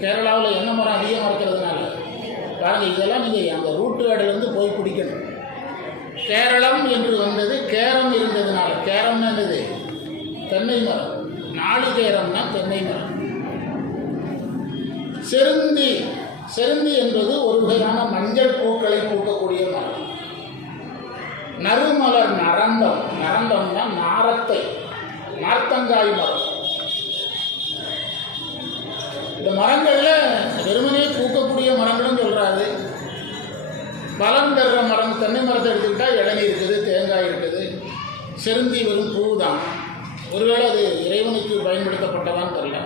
கேரளாவில் என்ன மரம் அதிகமாக இருக்கிறதுனால பாருங்கள், இதெல்லாம் நீங்கள் அந்த ரூட்டு வேர்டுலேருந்து போய் பிடிக்கணும். கேரளம் என்று வந்தது கேரம் இருந்ததுனால. கேரம்னா என்னது, தென்னை மரம். நாளிகேரம்னா தென்னை மரம். செருந்தி. செருந்தி என்பது ஒரு வகையான மஞ்சள் பூக்களை பூக்கக்கூடிய மரம். நறுமலர் நரந்தம். நரந்தம்னா நாரத்தை, நார்த்தங்காய் மரம். இந்த மரங்களில் வெறுமனே பூக்கக்கூடிய மரங்களும் சொல்கிறாரு. பலம் தர்ற மரம் தென்னை மரத்தை எடுத்துக்கிட்டால் இளநீர் இருக்குது, தேங்காய் இருக்குது. செருந்தி வெறும் பூ தான். ஒருவேளை அது இறைவனுக்கு பயன்படுத்தப்பட்டதான்னு தெரியல.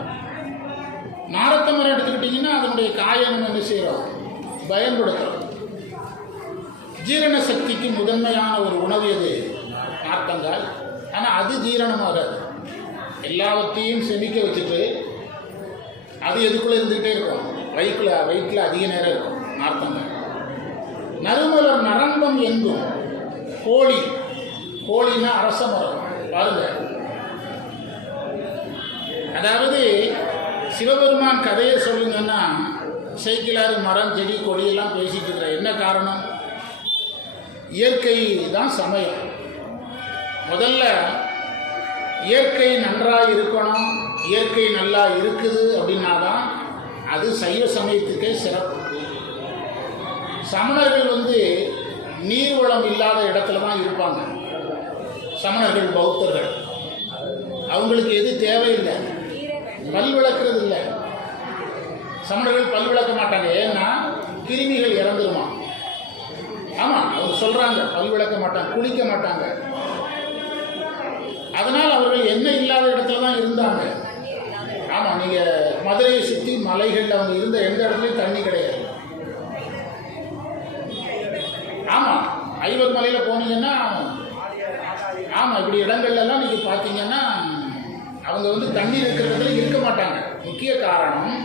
நாரத்த மரம் எடுத்துக்கிட்டிங்கன்னா அதனுடைய காயை நம்ம என்ன செய்கிறோம், பயன்படுத்துகிறோம். ஜீரண சக்திக்கு முதன்மையான ஒரு உணவு எது, நார்த்தங்காய். ஆனால் அது ஜீரணமாகாது. எல்லாவற்றையும் செமிக்க வச்சுட்டு அது எதுக்குள்ளே இருந்துக்கிட்டே இருக்கும், வயிற்றில் அதிக நேரம் இருக்கும் நார்த்தங்காய். நறுமலர் நரம்பம் எங்கும். கோழி. கோழின்னா அரச மரம். பாருங்கள், அதாவது சிவபெருமான் கதையை சொல்லுங்கன்னா சைக்கிளாறு மரம் செடி கொடியெல்லாம் பேசிகிட்டு இருக்கிற என்ன காரணம், இயற்கை தான் சமயம். முதல்ல இயற்கை நன்றாக இருக்கணும், இயற்கை நல்லா இருக்குது அப்படின்னா தான் அது சைவ சமயத்துக்கே சிறப்பு. சமணர்கள் வந்து நீர்வளம் இல்லாத இடத்துல தான் இருப்பாங்க. சமணர்கள் பௌத்தர்கள் அவங்களுக்கு எது தேவையில்லை, பல் விளக்குறது இல்லை, சமணர்கள் பல் விளக்க மாட்டாங்க. ஏன்னா கிருமிகள் இறந்துருமா. ஆமாம், அவங்க சொல்கிறாங்க பல் விளக்க மாட்டாங்க, குளிக்க மாட்டாங்க. அதனால் அவர்கள் எண்ணெய் இல்லாத இடத்துல தான் இருந்தாங்க. ஆமாம், நீங்கள் மதுரையை சுற்றி மலைகளில் அவங்க இருந்த எந்த இடத்துலையும் தண்ணி கிடையாது. ஆமாம், ஐவர் மலையில் போனீங்கன்னா, ஆமாம், இப்படி இடங்கள்லாம் நீங்கள் பார்த்தீங்கன்னா அவங்க வந்து தண்ணீர் இருக்கிற இடத்துல இருக்க மாட்டாங்க. முக்கிய காரணம்,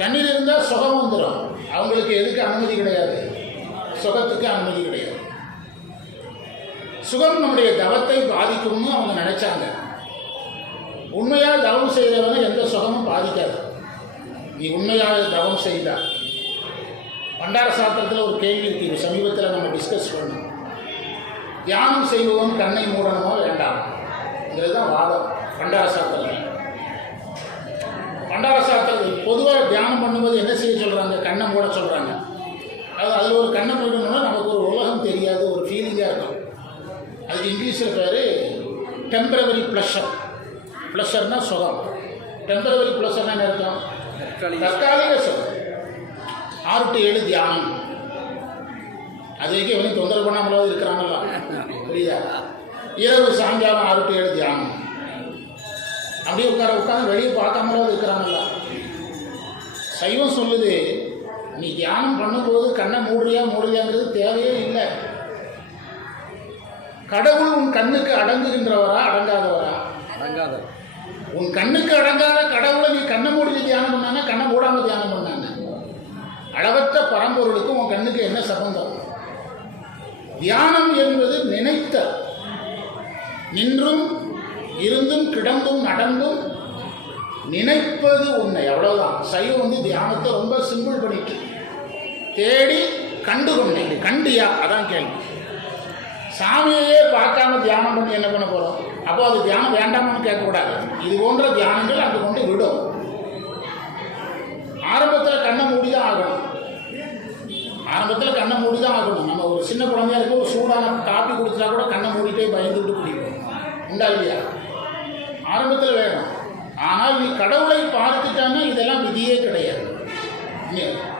தண்ணீர் இருந்தால் சுகம் வந்துடும். அவங்களுக்கு எதுக்கு அனுமதி கிடையாது, சுகத்துக்கு அனுமதி கிடையாது. சுகம் நம்முடைய தவத்தை பாதிக்கும்னு அவங்க நினைச்சாங்க. உண்மையாக தவம் செய்கிறவங்க எந்த சுகமும் பாதிக்காது. நீ உண்மையாக தவம் செய்தால். பண்டார சாத்திரத்தில் ஒரு கேள்வி இருக்குது, சமீபத்தில் நம்ம டிஸ்கஸ் பண்ணோம். தியானம் செய்பவன் கண்ணை மூடணுமா வேண்டாம், இதுதான் வாதம் பண்டார சாத்திரத்தில். பண்டார சாத்திரத்தில் பொதுவாக தியானம் பண்ணும்போது என்ன செய்ய சொல்கிறாங்க, கண்ணை மூட சொல்கிறாங்க. அதில் ஒரு கண்ணை மூடணும்னா நமக்கு ஒரு உலகம் தெரியாது, ஒரு ஃபீலிங்காக இருக்கும். அதுக்கு இங்கிலீஷில் பேர் டெம்பரவரி ப்ளஷர். ப்ளஷர்னால் சுகம். டெம்பரவரி ப்ளஷர்னா என்ன இருக்கும், தற்காலிக சுகம். 6 to 7 தியானம். அது வரைக்கும் எவனையும் தொந்தரவு பண்ணாமலாவது இருக்கிறாங்களா, புரியுதா? இரவு சாயங்காலம் 6 to 7 தியானம். அப்படியே உட்காந்து வெளியே பார்க்காமலாவது இருக்கிறாங்களா? சைவம் சொல்லுது, நீ தியானம் பண்ணும்போது கண்ணை மூடுறியாங்கிறது தேவையே இல்லை. கடவுள் உன் கண்ணுக்கு அடங்குகின்றவரா அடங்காதவரா? அடங்காத. உன் கண்ணுக்கு அடங்காத கடவுளை நீ கண்ணை மூடி தியானம் பண்ணானா, கண்ணை மூடாமல் தியானம் பண்ணாங்க. அளவற்ற பரம்பொருளுக்கும் உன் கண்ணுக்கு என்ன சம்பந்தம்? தியானம் என்பது நினைத்த, நின்றும் இருந்தும் கிடந்தும் நடந்தும் நினைப்பது உன்னை, அவ்வளவுதான். சைவம் வந்து தியானத்தை ரொம்ப சிம்பிள் பண்ணிட்டு, தேடி கண்டு கொண்டேன். கண்டியா? அதான் கேள்வி. சாமியையே பார்க்காம தியானம் பண்ணி என்ன பண்ண போகிறோம்? அப்போ அது தியானம் வேண்டாமான்னு கேட்கக்கூடாது. இது போன்ற தியானங்கள் அங்கே கொண்டு விடும். ஆரம்பத்தில் கண்ணை மூடி தான் ஆகணும். ஆரம்பத்தில் கண்ணை மூடி தான் ஆகணும். நம்ம ஒரு சின்ன குழந்தையா இருக்க ஒரு சூடான காப்பி குடிச்சா கூட கண்ணை மூடிட்டே பயந்துட்டு குடிப்போம். உண்டா இல்லையா? ஆரம்பத்தில் வேணும். ஆனால் நீ கடவுளை பார்த்துட்டான்னா இதெல்லாம் விதியே கிடையாது.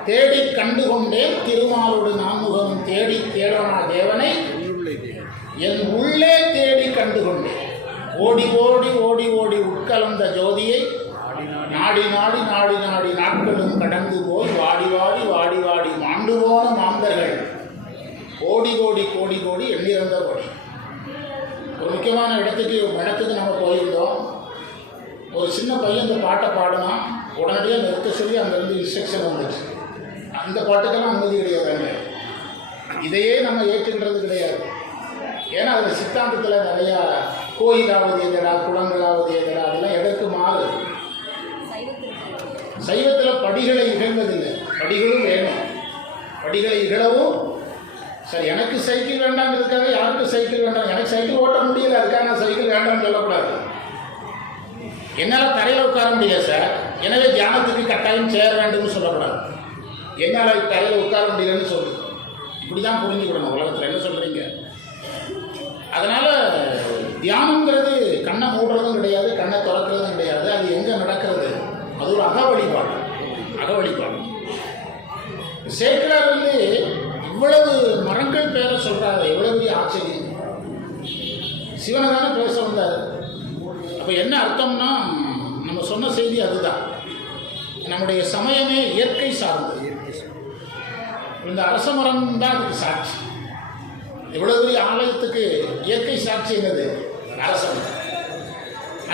தேடி கண்டு கொண்டேன் திருமாலோடு நான்முகனும் தேடி தேடனா தேவனை என் உள்ளே தேடி கண்டு கொண்டேன். ஓடி ஓடி ஓடி ஓடி உட்கலந்த ஜோதியை நாடி நாடி நாடி நாடி நாட்களும் கடந்து போய் வாடி வாடி வாடி வாடி மாண்டு போன மாந்தர்கள் கோடி கோடி கோடி கோடி எண்ணிறந்த கோடி. ஒரு முக்கியமான இடத்துக்கு நம்ம போயிருந்தோம். ஒரு சின்ன பையன் இந்த பாட்டை பாடினா உடனடியாக நிறுத்த சொல்லி அங்கேருந்து இன்ஸ்ட்ரக்ஷன் வந்துச்சு. அந்த பாட்டுக்கெல்லாம் அனுமதி கிடையாதுங்க. இதையே நம்ம ஏற்றுக்கிறது கிடையாது. ஏன்னா அதில் சித்தாந்தத்தில் நிறையா கோயிலாவது எதடா, குளங்களாவது எதடா, அதெல்லாம் எதற்கு மாறு. சைவத்தில் படிகளை இகழ்வதில்லை, படிகளும் வேணும். படிகளை இகழவும் சரி. எனக்கு சைக்கிள் வேண்டாங்கிறதுக்காக யாருக்கும் சைக்கிள் வேண்டாம். எனக்கு சைக்கிள் ஓட்ட முடியல, அதுக்காக நான் சைக்கிள் வேண்டாம்னு சொல்லக்கூடாது. என்னால் தரையில் உட்கார முடியாது சார், எனவே தியானத்துக்கு கட்டாயம் சேர வேண்டும்னு சொல்லக்கூடாது. என்னால் தரையில் உட்கார முடியலன்னு சொல்லு. இப்படி தான் புரிஞ்சுக்கணும் உலகத்தில். என்ன சொல்கிறீங்க? அதனால் தியானங்கிறது கண்ணை மூடுறதும் கிடையாது, கண்ணை திறக்கிறதும் கிடையாது. அது எங்கே நடக்கிறது? அது ஒரு அக வழிபாடு. சேக்கிழார் வந்து இவ்வளவு மரங்கள் பேரை சொல்கிறாரு. எவ்வளவு பெரிய ஆச்சரியம். சிவனை தானே பேச வந்தார். அப்போ என்ன அர்த்தம்னா, நம்ம சொன்ன செய்தி அதுதான். நம்முடைய சமயமே இயற்கை சார்ந்தது. இந்த அரச மரம் தான் அதுக்கு சாட்சி. எவ்வளவு பெரிய ஆலயத்துக்கு இயற்கை சாட்சி என்னது? அரச மரம்.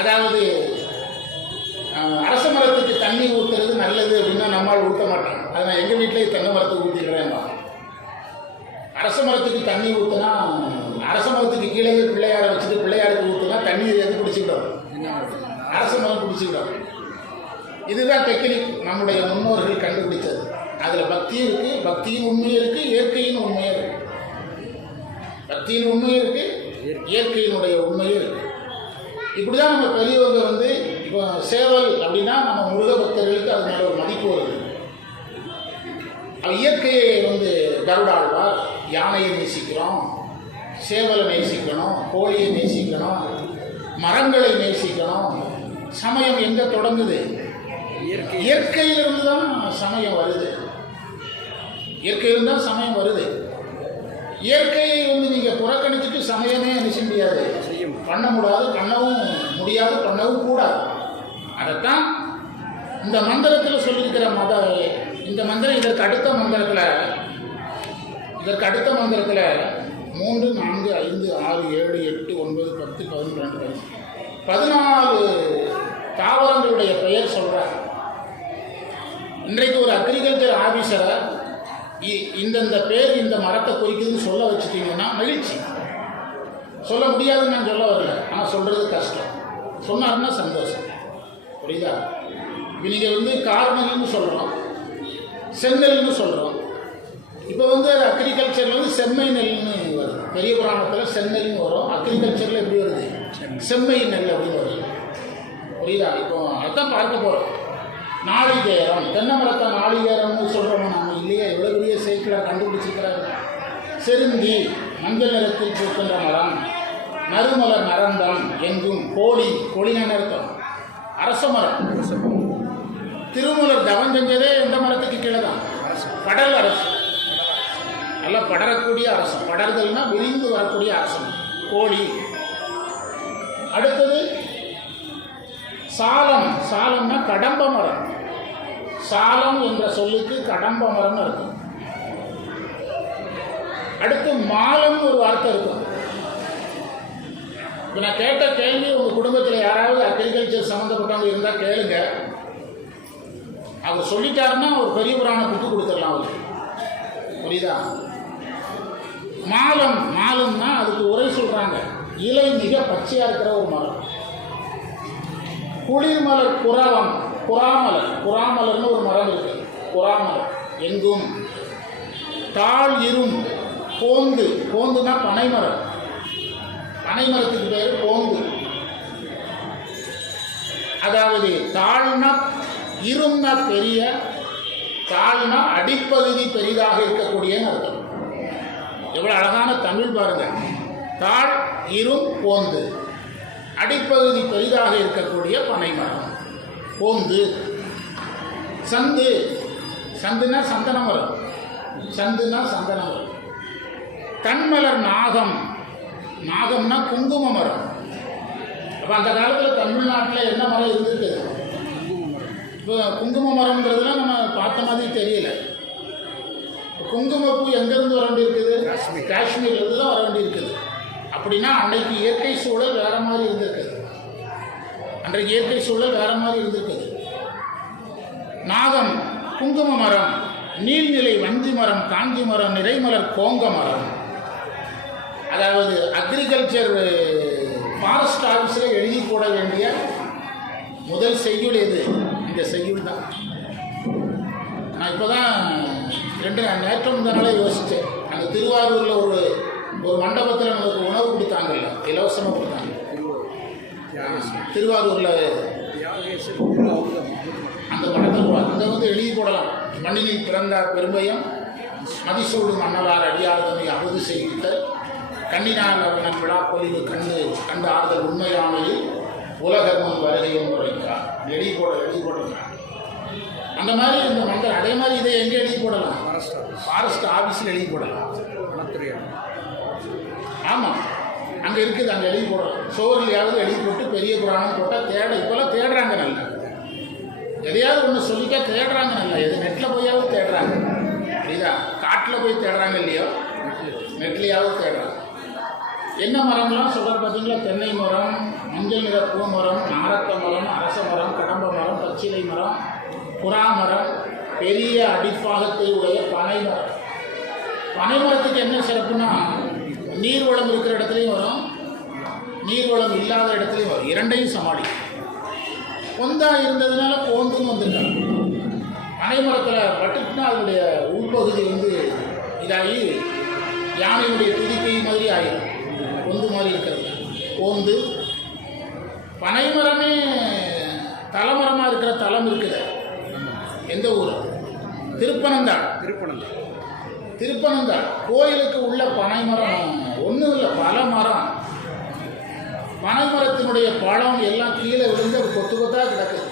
அதாவது அரச மரத்துக்கு தண்ணி ஊற்றுறது நல்லது அப்படின்னா நம்மால் ஊற்ற மாட்டோம். அதை நான் எங்கள் வீட்டிலே தென்னை மரத்துக்கு ஊற்றிக்கிறேன். அரச மரத்துக்கு தண்ணி ஊற்றினா, அரச மரத்துக்கு கீழே பிள்ளையாரை வச்சுட்டு பிள்ளையாருக்கு ஊற்றினா தண்ணி எது பிடிச்சிக்கிடும்? அரச மரம் பிடிச்சிக்கிடும். இதுதான் டெக்னிக் நம்முடைய முன்னோர்கள் கண்டுபிடித்தது. அதில் பக்தியும் இருக்குது, பக்தியின் உண்மையும் இருக்குது, இயற்கையின் உண்மையும் இருக்குது. பக்தியின் உண்மையும் இருக்குது, இயற்கையினுடைய உண்மையும் இருக்குது. இப்படி தான் நம்ம பெரியவங்க வந்து இப்போ சேவல் அப்படின்னா நம்ம முருக பக்தர்களுக்கு அது மேலே ஒரு மதிப்பு வருது. இயற்கையை வந்து கருடாழ்வார் யானையை நேசிக்கிறோம், சேவலை நேசிக்கணும், கோழியை நேசிக்கணும், மரங்களை நேசிக்கணும். சமயம் எங்கே தொடங்குது? இயற்கையிலிருந்து தான் சமயம் வருது. இயற்கையிலிருந்து தான் சமயம் வருது. இயற்கையை நீங்கள் புறக்கணிச்சுட்டு சமயமே நினைச்ச முடியாது, பண்ண முடியாது, பண்ணவும் முடியாது, பண்ணவும் கூடாது. அதைத்தான் இந்த மந்திரத்தில் சொல்லியிருக்கிற இந்த மந்திரம் இதற்கு அடுத்த மந்திரத்தில் 3, 4, 5, 6, 7, 8, 9, 10, 11, 14 தாவரங்களுடைய பெயர் சொல்கிறார். இன்றைக்கு ஒரு அக்ரிகல்ச்சர் ஆஃபீஸரை இந்தந்த பேர் இந்த மரத்தை குறிக்குதுன்னு சொல்ல வச்சுட்டீங்கன்னா மகிழ்ச்சி. சொல்ல முடியாதுன்னு நான் சொல்ல வரல, ஆனால் சொல்கிறது கஷ்டம். சொன்னாருன்னா சந்தோஷம். புரியுதா? இப்போ நீங்கள் கார்னல்னு சொல்கிறோம், செங்கல்னு சொல்கிறோம். இப்போ அக்ரிகல்ச்சரில் செம்மை நெல்னு வருது. பெரிய புராணத்தில் செந்நெல்னு வரும், அக்ரிகல்ச்சரில் எப்படி வருது? செம்மை நெல் அப்படின்னு வருது. புரியுதா? இப்போ அதான் பார்க்க போகிறோம். நாளிகேரம், தென்னை மரத்தை நாளிகேரம்னு சொல்கிறோம் நாங்கள் இல்லையா? எவ்வளோ பெரிய சைக்கிளாக கண்டுபிடிச்சிருக்கிறாங்க. செருந்தி, மஞ்சள் நிறத்தில் பூக்கின்ற மரம். நறுமலர் நரந்தம் எங்கும். கோழின நிறுத்தம். அரச மரம். திருமலர் தவம் செஞ்சதே எந்த மரத்துக்கு கீழே தான்? படல் அரசு. நல்லா படரக்கூடிய அரசம். படர்தல்னா விரிந்து வரக்கூடிய அரசம். கோழி. அடுத்தது சாலம்னா கடம்ப மரம். சாலம் என்ற சொல்லுக்கு கடம்ப மரம் இருக்கும். அடுத்து மாலம்னு ஒரு வார்த்தை இருக்கும். இப்போ நான் கேட்ட கேள்வி, உங்கள் குடும்பத்தில் யாராவது அக்ரிகல்ச்சர் சம்மந்தப்பட்டவங்க இருந்தால் கேளுங்க. அவர் சொல்லிட்டாருன்னா ஒரு பெரிய புராண புக்கு கொடுத்துடலாம் அவருக்கு. புரியுதா? மாலம்னா அதுக்கு உரை சொல்கிறாங்க. இலை மிக பச்சையாக இருக்கிற ஒரு மரம். குளிர்மலர் புறாமலர்னு ஒரு மரம் இருக்கு. புறாமலர் எங்கும். தாழ் இரும் போந்துனா பனைமரம். பனைமரத்துக்கு பேர் போந்து. அதாவது தாழ்னா இரும்னா பெரிய, தாழ்னா அடிப்பகுதி பெரிதாக இருக்கக்கூடியன்னு அர்த்தம். எவ்வளோ அழகான தமிழ் பாருங்க. தாழ் இரும் போந்து, அடிப்பகுதி பெரிதாக இருக்கக்கூடிய பனைமரம் போந்து. சந்துனா சந்தன மரம். சந்தன மரம். தன்மலர் நாகம்னா குங்கும மரம். அப்போ அந்த காலத்தில் தமிழ்நாட்டில் என்ன மரம் இருந்திருக்குது? இப்போ குங்கும மரம்ன்றதுலாம் நம்ம பார்த்த மாதிரி தெரியல. குங்குமப்பூ எங்கேருந்து வர வேண்டியிருக்குது? காஷ்மீர்லேருந்து தான் வர வேண்டியிருக்குது. அப்படின்னா அன்றைக்கு இயற்கை சூழல் வேறு மாதிரி இருந்திருக்குது. நாகம், குங்கும மரம், நீர்நிலை வஞ்சி மரம், காஞ்சி மரம், நிறைமலர் கோங்க மரம். அதாவது அக்ரிகல்ச்சர் ஃபாரஸ்ட் ஆஃபீஸில் எழுதி போட வேண்டிய முதல் செய்யுள் எது? இந்த செய்யுள் தான். நான் இப்போ தான் நேற்று முந்தனாலே யோசித்தேன். அங்கே திருவாரூரில் ஒரு மண்டபத்தில் நமக்கு உணவு கொடுத்தாங்கல்ல, இலவசமாக கொடுத்தாங்க. திருவாரூரில் அந்த மண்டபத்தில் அங்கே எழுதி போடலாம். மண்ணினில் பிறந்தார் பெருமையும் மதிசூடு மன்னலார் அடியார்தனை அமுது செய்கித்தல் கண்ணினால் அவன் விழா பொலிவு கண்டு ஆறுதல் உண்மையாமையில் உலகமும் வருகையும் உரைத்தார். எழுதி போடுறாங்க. அந்த மாதிரி இந்த மந்திரம் அதே மாதிரி இதை எங்கே எழுதி போடலாம்? ஃபாரஸ்ட் ஆஃபீஸில் எழுதி போடலாம். ஆமாம், அங்கே இருக்குது, அங்கே எழுதி போடலாம். சோறுலையாவது எழுதி போட்டு பெரிய புராணம் போட்டால் இப்போல்லாம் தேடுறாங்க. நல்லா எதையாவது ஒன்று சொல்லிட்டா தேடுறாங்க. நல்லா எது நெட்டில் போயாவது தேடுறாங்க. புரியுதா? காட்டில் போய் தேடுறாங்க இல்லையோ, நெட்லையாவது தேடுறாங்க. என்ன மரம்லாம் சொல்கிற பார்த்தீங்களா? தென்னை மரம், மஞ்சள் நிற பூ மரம், நாரத்த மரம், அரச மரம், கடம்ப மரம், பச்சிலை மரம், புறா மரம், பெரிய அடிப்பாகத்தை உடைய பனை மரம். பனை மரத்துக்கு என்ன சிறப்புனா, நீர்வளம் இருக்கிற இடத்துலையும் வரும், நீர்வளம் இல்லாத இடத்துலையும் வரும். இரண்டையும் சமாளிக்கும். பொந்தா இருந்ததுனால போந்துன்னு வந்துருக்காங்க. பனை மரத்தில் பட்டுச்சுன்னா அதனுடைய உள்பகுதி இதாகி யானையுடைய துதிக்கை மாதிரி ஆகிடும். பொந்து மாதிரி இருக்கிறது போந்து. பனைமரமே தலைமரமாக இருக்கிற தலம் இருக்குது. எந்த ஊர்? திருப்பனந்தாள். கோயிலுக்கு உள்ள பனைமரம் ஒன்றும் இல்லை, பல மரம். பனைமரத்தினுடைய பழம் எல்லாம் கீழே விழுந்து கொத்து கொத்தாக கிடக்குது.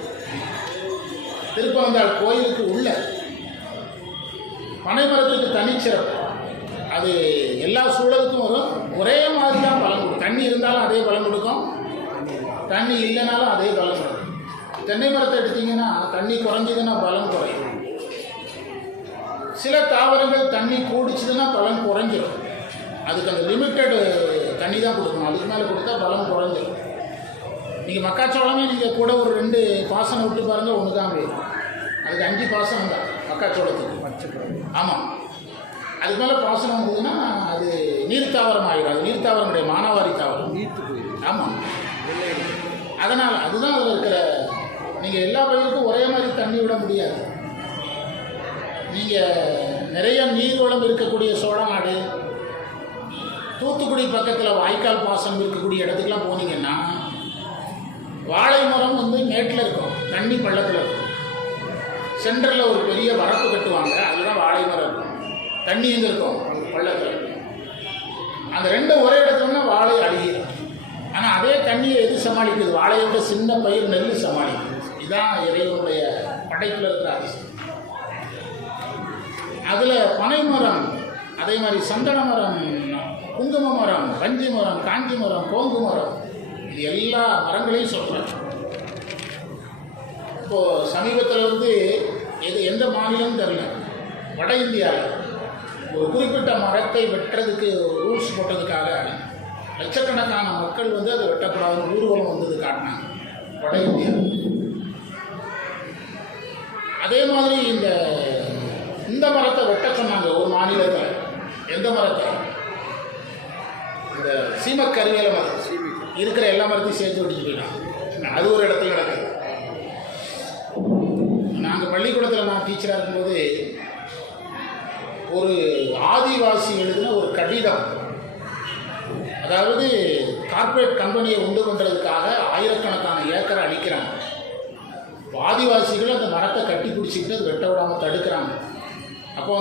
திருப்பனந்தாள் கோயிலுக்கு உள்ள பனைமரத்துக்கு தனிச்சிறப்பு. அது எல்லா சூழலுக்கும் வரும், ஒரே மாதிரி தான் பலன் கொடுக்கும். தண்ணி இருந்தாலும் அதே பலன் கொடுக்கும், தண்ணி இல்லைனாலும் அதே பலன் கொடுக்கும். தென்னை மரத்தை எடுத்திங்கன்னா தண்ணி குறைஞ்சதுன்னா பலன் குறையும். சில தாவரங்கள் தண்ணி கூடிச்சுதுன்னா பலன் குறைஞ்சிடும். அதுக்கு அந்த லிமிட்டடு தண்ணி தான் கொடுக்கணும், அதுக்கு மேலே கொடுத்தா பலன் குறைஞ்சிடும். நீங்கள் மக்காச்சோளமே நீங்கள் கூட ஒரு 2 பாசனம் விட்டு பாருங்கள், ஒன்று தான் வேணும். அதுக்கு 5 பாசனம் தான் மக்காச்சோளத்துக்கு. ஆமாம், அதுக்கு மேலே பாசனம் வந்ததுன்னா அது நீர்த்தாவரம் ஆகிடும். அது நீர்த்தாவரம் கிடையாது, மானாவாரி தாவரம். ஆமாம், அதனால் அதுதான் அதில் இருக்கிற. நீங்கள் எல்லா பயிருக்கும் ஒரே மாதிரி தண்ணி விட முடியாது. நீங்கள் நிறைய நீர்வளம் இருக்கக்கூடிய சோழநாடு, தூத்துக்குடி பக்கத்தில் வாய்க்கால் பாசனம் இருக்கக்கூடிய இடத்துக்குலாம் போனீங்கன்னா வாழை மரம் மேட்டில் இருக்கும், தண்ணி பள்ளத்தில் இருக்கும். சென்டரில் ஒரு பெரிய வரப்பு கட்டுவாங்க, அதுதான் வாழை மரம் இருக்கும். தண்ணி எங்கே இருக்கும்? பள்ளத்தில் இருக்கும். அந்த 2 ஒரே இடத்துலன்னா வாழை அழுகிடும். ஆனால் அதே தண்ணியை எது சமாளிக்குது? வாழையோட சின்ன பயிர் நெல் சமாளிக்குது. இதுதான் இறைவனுடைய படைப்பில் இருக்கிற அதிசயம். அதில் பனை மரம், அதே மாதிரி சந்தன மரம், குங்கும மரம், வஞ்சி மரம், காஞ்சி மரம், கோங்கு மரம், இது எல்லா மரங்களையும் சொல்கிறேன். இப்போது சமீபத்தில் எந்த மாநிலம் தெரில, வட இந்தியாவில் ஒரு குறிப்பிட்ட மரத்தை வெட்டுறதுக்கு ரூல்ஸ் போட்டதுக்காக லட்சக்கணக்கான மக்கள் அதை வெட்டக்கூடாதுன்னு ஊர்வலம் வந்தது காட்டினாங்க வட இந்தியா. அதே மாதிரி இந்த மரத்தை வெட்ட சொன்னாங்க ஒரு மாநிலத்தில். எந்த மரத்தை? இந்த சீமக்கருவேல மரம். இருக்கிற எல்லா மரத்தையும் சேர்த்து வெட்டிட்டு போயிட்டாங்க. அது ஒரு இடத்துல நடக்குது. நாங்கள் பள்ளிக்கூடத்தில் நான் டீச்சராக இருக்கும்போது ஒரு ஆதிவாசி எழுதின ஒரு கடிதம், அதாவது கார்ப்பரேட் கம்பெனியை உண்டு பண்ணுறதுக்காக ஆயிரக்கணக்கான ஏக்கரை அழிக்கிறாங்க. ஆதிவாசிகள் அந்த மரத்தை கட்டி பிடிச்சிக்கிட்டு அது வெட்ட விடாமல் தடுக்கிறாங்க. அப்போ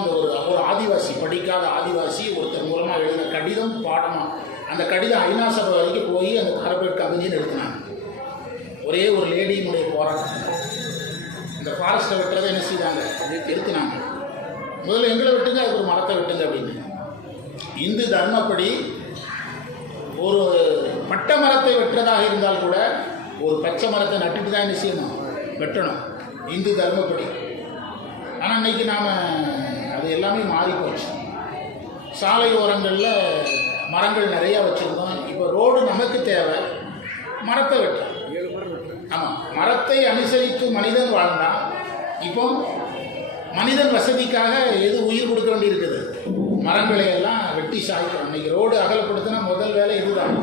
ஒரு ஆதிவாசி, படிக்காத ஆதிவாசி ஒருத்தர் மூலமாக எழுதின கடிதம் பாடமாக, அந்த கடிதம் ஐநா சபை வரைக்கும் போய் அந்த கார்ப்பரேட் கம்பெனியை நிறுத்தினாங்க. ஒரே ஒரு லேடியினுடைய போராட்டம். இந்த ஃபாரஸ்ட்டை வெட்டுறதை என்ன செய்தாங்க? நிறுத்தினாங்க. முதல்ல எங்களை வெட்டுங்க, அதுக்கு ஒரு மரத்தை வெட்டுங்க அப்படின்னு. இந்து தர்மப்படி ஒரு பட்ட மரத்தை வெட்டுறதாக இருந்தால் கூட ஒரு பச்சை மரத்தை நட்டுட்டு தான் என்ன செய்யணும்? வெட்டணும், இந்து தர்மப்படி. ஆனால் இன்றைக்கி நாம் அது எல்லாமே மாறி போச்சு. சாலை ஓரங்களில் மரங்கள் நிறையா வச்சுருந்தோம். இப்போ ரோடு நமக்கு தேவை, மரத்தை வெட்டணும். ஆமாம், மரத்தை அனுசரித்து மனிதன் வாழ்ந்தான். இப்போ மனிதன் வசதிக்காக எது உயிர் கொடுக்க வேண்டி இருக்குது? மரங்களை எல்லாம் வெட்டி சாய்க்கிறோம். இன்றைக்கி ரோடு அகலப்படுத்தினா முதல் வேலை இதுதான்,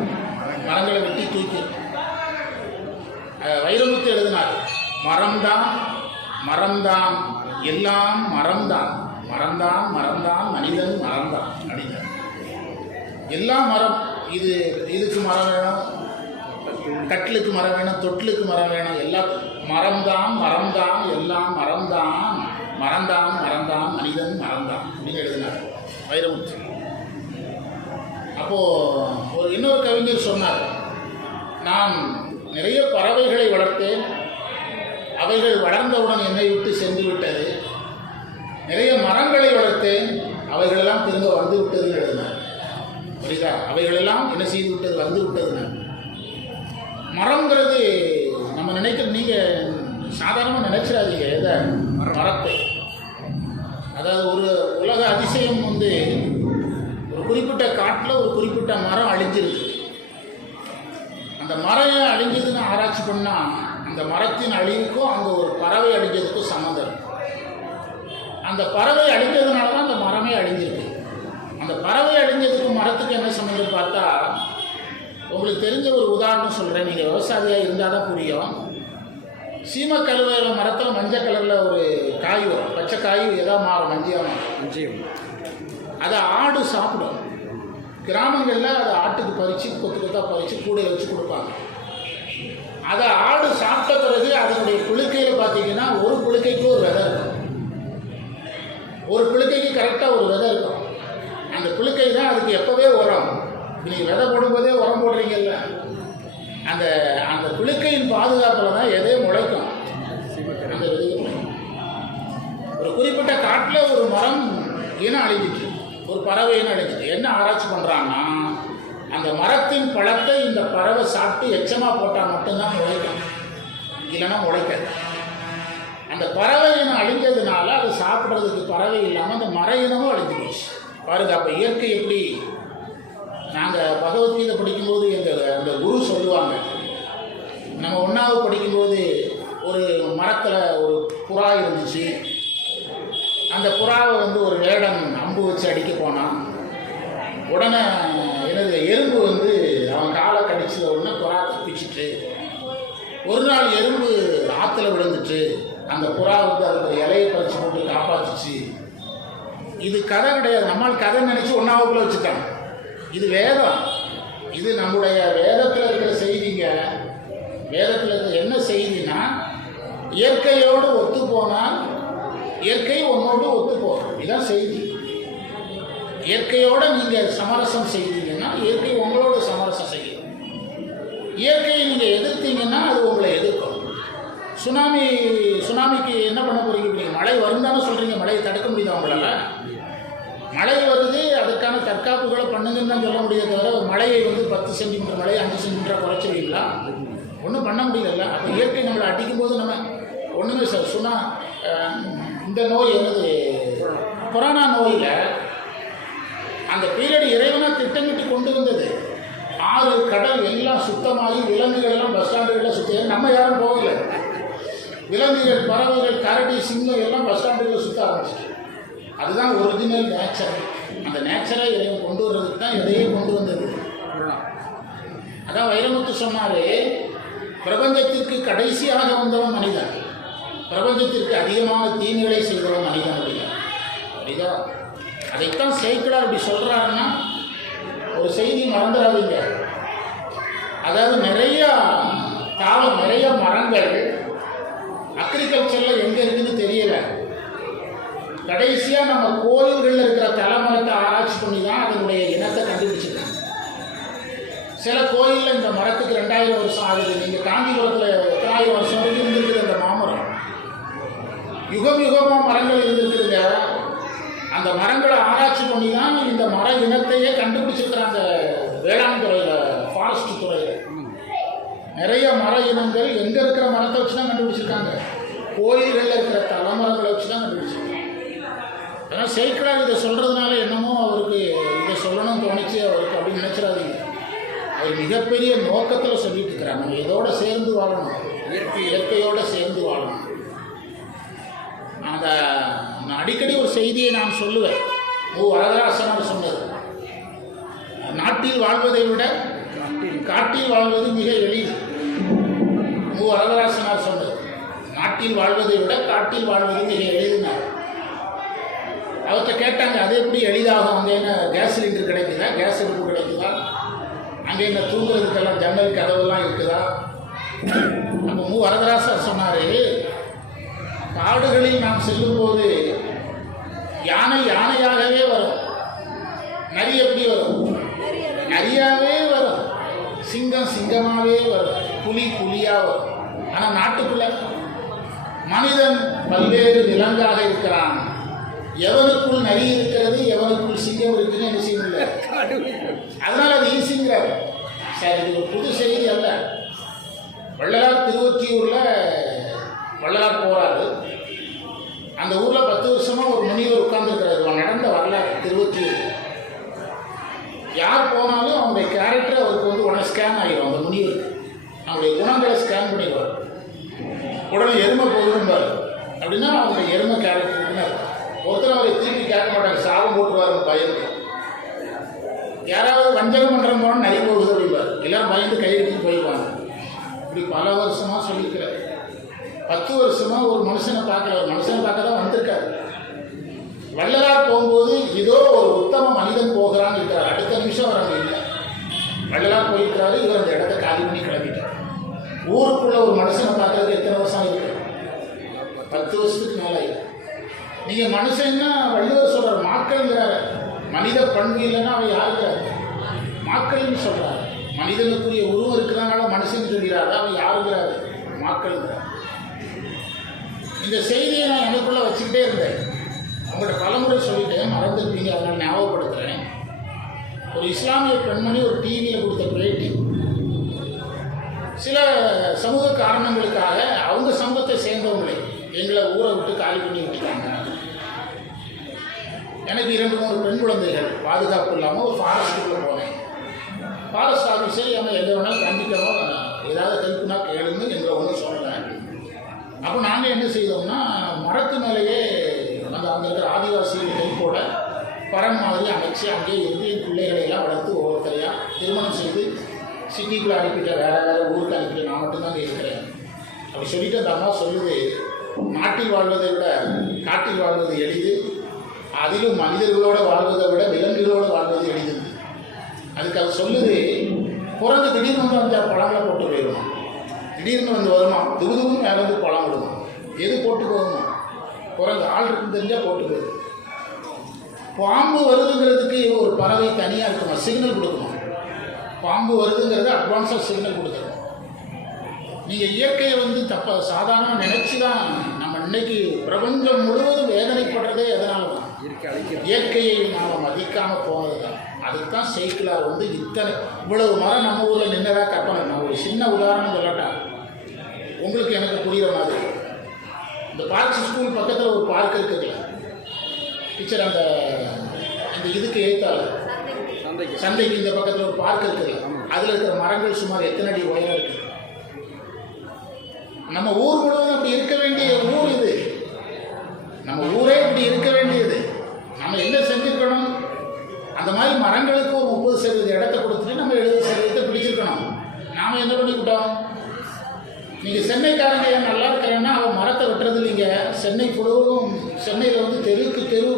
மரங்களை வெட்டி தூக்கி. வைரமுத்து எழுதினார், மரம்தான் மரம்தான் எல்லாம் மரம்தான், மரம்தான் மரம்தான் மனிதன் மரம்தான் அப்படின்னார். எல்லாம் மரம். இதுக்கு மரம் வேணும், கட்டிலுக்கு மரம் வேணும், தொட்டிலுக்கு மரம் வேணும், எல்லாம் மரம்தான் மரம்தான் எல்லாம் மரம்தான், மரம்தான் மரம்தான் மனிதன் மரம்தான் அப்படின்னு எழுதினார் வைரமுத்து. அப்போது இன்னொரு கவிஞர் சொன்னார், நான் நிறைய பறவைகளை வளர்த்தேன், அவைகள் வளர்ந்தவுடன் என்னை விட்டு சென்று விட்டது. நிறைய மரங்களை வளர்த்தேன், அவைகளெல்லாம் திரும்ப வந்து விட்டதுன்னு எழுதினார். புரியுதா? அவைகளெல்லாம் என்ன செய்து விட்டது? வந்து விட்டதுன்னு. மரங்கிறது நம்ம நீங்கள் சாதாரணமாக நினைச்சிடாதீங்க எதை மரத்தை. அதாவது ஒரு உலக அதிசயம் ஒரு குறிப்பிட்ட காட்டில் ஒரு குறிப்பிட்ட மரம் அழிஞ்சிருக்கு. அந்த மரம் அழிஞ்சதுன்னு ஆராய்ச்சி பண்ணால் அந்த மரத்தின் அழிவுக்கும் அங்கே ஒரு பறவை அழிஞ்சதுக்கும் சம்மந்தம் இருக்குது. அந்த பறவை அழிஞ்சதுனால தான் அந்த மரமே அழிஞ்சிருக்கு. அந்த பறவை அழிஞ்சதுக்கும் மரத்துக்கு என்ன சம்மந்தம் பார்த்தா, உங்களுக்கு தெரிஞ்ச ஒரு உதாரணம் சொல்கிறேன், நீங்கள் விவசாயியாக இருந்தால் தான் புரியும். சீமக்கருவேல மரத்தில் மஞ்சள் கலரில் ஒரு காய் வரும், பச்சை காய் எதாவது மாறும், மஞ்சள். அதை ஆடு சாப்பிடும். கிராமங்களில் அதை ஆட்டுக்கு பறித்து கொத்து கொத்தாக பறித்து கூடையை வச்சு கொடுப்பாங்க. அதை ஆடு சாப்பிட்ட பிறகு அதனுடைய புழுக்கையில் பார்த்தீங்கன்னா ஒரு புழுக்கைக்கு ஒரு விதை இருக்கும். ஒரு புழுக்கைக்கு கரெக்டாக ஒரு விதை இருக்கும். அந்த புழுக்கை தான் அதுக்கு எப்போவே உரம். நீங்கள் விதை போடும்போதே உரம் போடுறீங்கல்ல, அந்த புழுக்கையின் பாதுகாப்பில் தான் எதே முளைக்கும், அந்த விதையை முளைக்கும். காட்டில் ஒரு மரம் இனம் அழிஞ்சிட்டு, ஒரு பறவை இனம் அழிஞ்சிட்டு. என்ன ஆராய்ச்சி பண்ணுறாங்கன்னா, அந்த மரத்தின் பழத்தை இந்த பறவை சாப்பிட்டு எச்சமாக போட்டால் மட்டும்தான் முளைக்கும், இல்லைன்னா முளைக்காது. அந்த பறவை இனம் அழிஞ்சதுனால அது சாப்பிட்றதுக்கு பறவை இல்லாமல் அந்த மர இனமும் அழிஞ்சு போச்சு பாருங்க. அப்போ இயற்கை எப்படி? நாங்கள் பகவத்கீதை படிக்கும்போது அந்த குரு சொல்லுவாங்க, நம்ம 1வது படிக்கும்போது ஒரு மரத்தில் ஒரு புறா இருந்துச்சு. அந்த புறாவை ஒரு வேடன் அம்பு வச்சு அடிக்க போனான். உடனே எறும்பு அவன் காலை கடிச்சத உடனே புறா தப்பிச்சுட்டு, ஒரு நாள் எறும்பு ஆற்றுல விழுந்துட்டு அந்த புறா அதுக்கு இலையை பறித்து போட்டு காப்பாற்றுச்சு. இது கதை கிடையாது, நம்மால் கதை நினச்சி 1ஆவதுக்குள்ளே வச்சுட்டாங்க. இது வேதம், இது நம்முடைய வேதத்தில் இருக்கிற செய்திங்க. வேதத்தில் இருக்கிற என்ன செய்தினா, இயற்கையோடு ஒத்து போனால் இயற்கை ஒன்னோடு ஒத்து போகும், இதுதான் செய்தி. இயற்கையோடு நீங்கள் சமரசம் செய்தீங்கன்னா இயற்கை உங்களோட சமரசம் செய்யும். இயற்கையை நீங்கள் எதிர்த்தீங்கன்னா அது உங்களை எதிர்க்கும். சுனாமிக்கு என்ன பண்ண போகிறீங்க? நீங்கள் மழை வரும் தானே சொல்கிறீங்க, மழையை தடுக்க முடியுதா உங்களால்? மழை வருது, அதுக்கான தற்காப்புகளை பண்ணுங்கன்னு தான் சொல்ல முடியாது தவிர மழையை 10 சென்டிமீட்டர் மழையை 5 சென்டிமீட்டர் குறைச்சிருவீங்களா? ஒன்றும் பண்ண முடியல. அப்போ இயற்கை நம்மளை அடிக்கும்போது நம்ம ஒன்றுமே இந்த நோய் கொரோனா நோயில் அந்த பீரியட் இறைவனாக திட்டமிட்டு கொண்டு வந்தது. ஆறு கடல் எல்லாம் சுத்தமாகி விலங்குகள் எல்லாம் பஸ் ஸ்டாண்டுகளில் சுற்றி, நம்ம யாரும் போகலை. விலங்குகள், பறவைகள், கரடி, சிங்கம் எல்லாம் பஸ் ஸ்டாண்டுகளில் சுற்ற ஆரம்பிச்சிச்சு. அதுதான் ஒரிஜினல் நேச்சர். அந்த நேச்சரை இறைவன் கொண்டு வர்றதுக்கு தான் இதையே கொண்டு வந்தது. அதான் வைரமுத்து சொன்னார், பிரபஞ்சத்திற்கு கடைசியாக வந்தவன் மனிதன், பிரபஞ்சத்திற்கு அதிகமான தீமைகளை செய்தவன் மனிதன் அப்படின்னா அதைத்தான் சேக்கிழார் அப்படி சொல்கிறாருன்னா ஒரு செய்தி மறந்துடாதீங்க. அதாவது நிறைய காலம், நிறைய மரங்கள் அக்ரிகல்ச்சரில் எங்கே இருக்குதுன்னு தெரியல. கடைசியாக நம்ம கோயில்களில் இருக்கிற தலைமரத்தை ஆராய்ச்சி பண்ணி தான் அதனுடைய இனத்தை கண்டுபிடிச்சிருக்காங்க. சில கோயிலில் இந்த மரத்துக்கு 2000 வருஷம் ஆகுது. நீங்கள் காஞ்சிபுரத்தில் 1000 வருஷம் வரைக்கும் இருந்திருக்குது அந்த மாமரம். யுகம் யுகமாக மரங்கள் இருந்திருக்குதுங்க. அந்த மரங்களை ஆராய்ச்சி பண்ணி தான் இந்த மர இனத்தையே கண்டுபிடிச்சிருக்கிறாங்க. வேளாண் துறையில், ஃபாரஸ்ட் துறையில் நிறைய மர இனங்கள் எங்கே இருக்கிற மரத்தை வச்சு தான் கண்டுபிடிச்சிருக்காங்க. கோயில்களில் இருக்கிற தலைமரங்களை வச்சு தான் கண்டுபிடிச்சிருக்காங்க. ஆனால் சேக்கிழார் இதை சொல்கிறதுனால என்னமோ அவருக்கு இதை சொல்லணும்னு தோணிச்சு அவருக்கு அப்படின்னு நினச்சிடாதீங்க. அவர் மிகப்பெரிய நோக்கத்தில் சொல்லிட்டு இருக்கிறாங்க. நம்ம இதோட சேர்ந்து வாழணும், இயற்கையோடு சேர்ந்து வாழணும். நான் அடிக்கடி ஒரு செய்தியை நான் சொல்லுவேன். வரதராசனார் சொன்னது, நாட்டில் வாழ்வதை விட காட்டில் வாழ்வது மிக எளிது. வரதராசனார் சொன்னது, நாட்டில் வாழ்வதை விட காட்டில் வாழ்வது மிக எளிதுனார். அவர்கிட்ட கேட்டாங்க, அது எப்படி எளிதாகும்? அங்கே என்ன கேஸ் சிலிண்டர் கிடைக்குதா, கேஸ் அடுப்பு கிடைக்குதா, அங்கே என்ன தூங்குறதுக்கெல்லாம் ஜன்னல் கதவுலாம் இருக்குதா? அப்போ வரதராசர் சொன்னார், காடுகளில் நாம் செல்லும்போது யானையாகவே வரும், நரி எப்படி வரும்? நரியாகவே வரும், சிங்கமாகவே வரும், புலியாக வரும். ஆனால் நாட்டுக்குள்ள மனிதன் பல்வேறு விலங்காக இருக்கிறான். எவனுக்குள் நரி இருக்கிறது, எவனுக்குள் சிங்கம் இருக்குன்னு என்ன செய்ய முடியல. அதனால் அது ஈஸிங்கிறார். சரி, இது ஒரு புது செய்தி அல்ல. வள்ளலார் திருவொற்றியூரில் வள்ளலார் போகிறாரு. அந்த ஊரில் 10 வருஷமாக ஒரு முனிவர் உட்கார்ந்துருக்கிறாரு. நடந்த வரலாறு திருவொற்றியூர். யார் போனாலும் அவங்களுடைய கேரக்டர் அவருக்கு உடனே ஸ்கேன் ஆகிடும். அந்த முனிவருக்கு அவங்களுடைய குணங்களை ஸ்கேன் பண்ணிடுவார். உடனே எருமை போகுதும்பார். அப்படின்னா அவங்களுடைய எருமை கேரக்டர்னு ஒருத்தர் அவரை திருப்பி கேட்க மாட்டாங்க, சாபம் போட்டுருவாருன்னு பயந்து. யாராவது வஞ்சகம் பண்ணுறவங்க போனால் நிறைய போகுது அப்படிம்பார். எல்லோரும் பயந்து கையெழுத்து போயிடுவாங்க. இப்படி பல வருஷமாக சொல்லியிருக்கிறார். 10 வருஷமாக ஒரு மனுஷனை பார்க்கல. ஒரு மனுஷனை பார்க்க தான் வந்திருக்காரு. வள்ளலார் போகும்போது இதோ ஒரு உத்தம மனிதன் போகிறான்னு இருக்கிறார். அடுத்த நிமிஷம் அவர் அங்கே இல்லை. வள்ளலார் போயிருக்கிறாரு. இவர் அந்த இடத்த காலி பண்ணி கிளம்பிட்டார். ஊருக்குள்ள ஒரு மனுஷனை பார்க்கறது எத்தனை வருஷம் இருக்கு? 10 வருஷத்துக்கு மேலே ஆயிருக்கு. நீங்கள் மனுஷன்னா வள்ளுவர் சொல்கிறார், மாக்கள்ங்கிறாரு. மனித பண்பு இல்லைன்னா அவன் யாருங்கிறாரு? மாக்கள்னு சொல்கிறார். மனிதனுக்குரிய உருவம் இருக்கிறதுனால மனுஷன் சொல்கிறாரு. அவன் யாருங்கிறாரு? மாக்கள்ங்கிறார். இந்த செய்தியை நான் எனக்குள்ளே வச்சுக்கிட்டே இருந்தேன். உங்கள்கிட்ட பலமுறை சொல்லிட்டேன், மறந்துருப்பீங்க, அதனால் ஞாபகப்படுத்துகிறேன். ஒரு இஸ்லாமிய பெண்மணி ஒரு டிவியில் கொடுத்த பேட்டி, சில சமூக காரணங்களுக்காக அவங்க சமூகத்தை சேர்ந்தவங்களே எங்களை ஊரை விட்டு காலி பண்ணி விட்டுட்டாங்க. எனக்கு 2-3 பெண் குழந்தைகள், பாதுகாப்பு இல்லாமல் ஒரு ஃபாரஸ்ட்டுக்குள்ளே போனேன். ஃபாரஸ்ட் ஆஃபீஸர் அவங்க எங்கே வேணாலும் கண்டிப்பாக ஏதாவது ஹெல்ப்னா கேளுங்க, எங்களை ஒன்றும் சொல்லலை. அப்போ நாங்கள் என்ன செய்தோம்னா, மரத்து மேலேயே அங்கே இருக்கிற ஆதிவாசிகள் ஹெல்ப்போட பரம் மாதிரி அமைச்சு அங்கேயே இருந்து என் பிள்ளைகளையெல்லாம் வளர்த்து ஒவ்வொருத்தரையாக திருமணம் செய்து சிட்டிக்குள்ளே அனுப்பிட்ட, வேறு வேறு ஊருக்கு அனுப்பிட்ட, நான் மட்டும்தான் அங்கே இருக்கிறேன். அப்படி சொல்லிட்டு அந்த அம்மா சொல்லுது, நாட்டில் வாழ்வதை விட காட்டில் வாழ்வது எளிது, அதிலும் மனிதர்களோடு வாழ்வதை விட விலங்குகளோடு வாழ்வது எளிது. அதுக்கு அது சொல்லுது, குரங்கு திடீர்னு வந்து அந்த பழங்களை போட்டு போயிடுமா, திடீர்னு வந்து வருமா, துருதுன்னு மேலே வந்து பழம் விடுமா, எது போட்டு போகுமா, குரங்கு ஆள் இருக்குன்னு தெரிஞ்சால் போட்டு போயிடும். பாம்பு வருதுங்கிறதுக்கு ஒரு பறவை தனியாக இருக்குமா, சிக்னல் கொடுக்குமா, பாம்பு வருதுங்கிறது அட்வான்ஸாக சிக்னல் கொடுத்துருக்கோம். நீங்கள் இயற்கையை வந்து சாதாரணமாக நினச்சி தான் நம்ம இன்னைக்கு பிரபஞ்சம் முழுவதும் வேதனைப்படுறதே எதனால தான், இயற்கையை நாம் மதிக்காமல் போனது தான். அதுக்கு தான் சைக்கிளார் வந்து இவ்வளவு மரம் நம்ம ஊரில் நின்றதாக கற்பனை. நான் ஒரு சின்ன உதாரணம் சொல்லட்டா உங்களுக்கு எனக்கு புரிகிற மாதிரி. இந்த பார்க் ஸ்கூல் பக்கத்தில் ஒரு பார்க் இருக்குதுல்ல டீச்சர், அந்த இதுக்கு ஏற்றால சந்தைக்கு இந்த பக்கத்தில் ஒரு பார்க் இருக்குதுல்ல, அதில் இருக்கிற மரங்கள் சுமார் எத்தனை அடி உயரம் இருக்குது? நம்ம ஊர் முழுவதும் அப்படி இருக்க வேண்டிய ஊர் இது. நம்ம ஊரே இப்படி இருக்க வேண்டியது. நம்ம என்ன செஞ்சுருக்கணும், அந்த மாதிரி மரங்களுக்கு ஒரு 30% இடத்த கொடுத்துட்டு நம்ம 70% பிடிச்சிருக்கணும். நாம் என்ன பண்ணிவிட்டோம், நீங்கள் சென்னைக்காரங்க ஏன் நல்லா இருக்கிறேன்னா அவன் மரத்தை வெட்டுறது இல்லைங்க. சென்னை முழுவதும் சென்னையில் வந்து தெருவுக்கு தெரு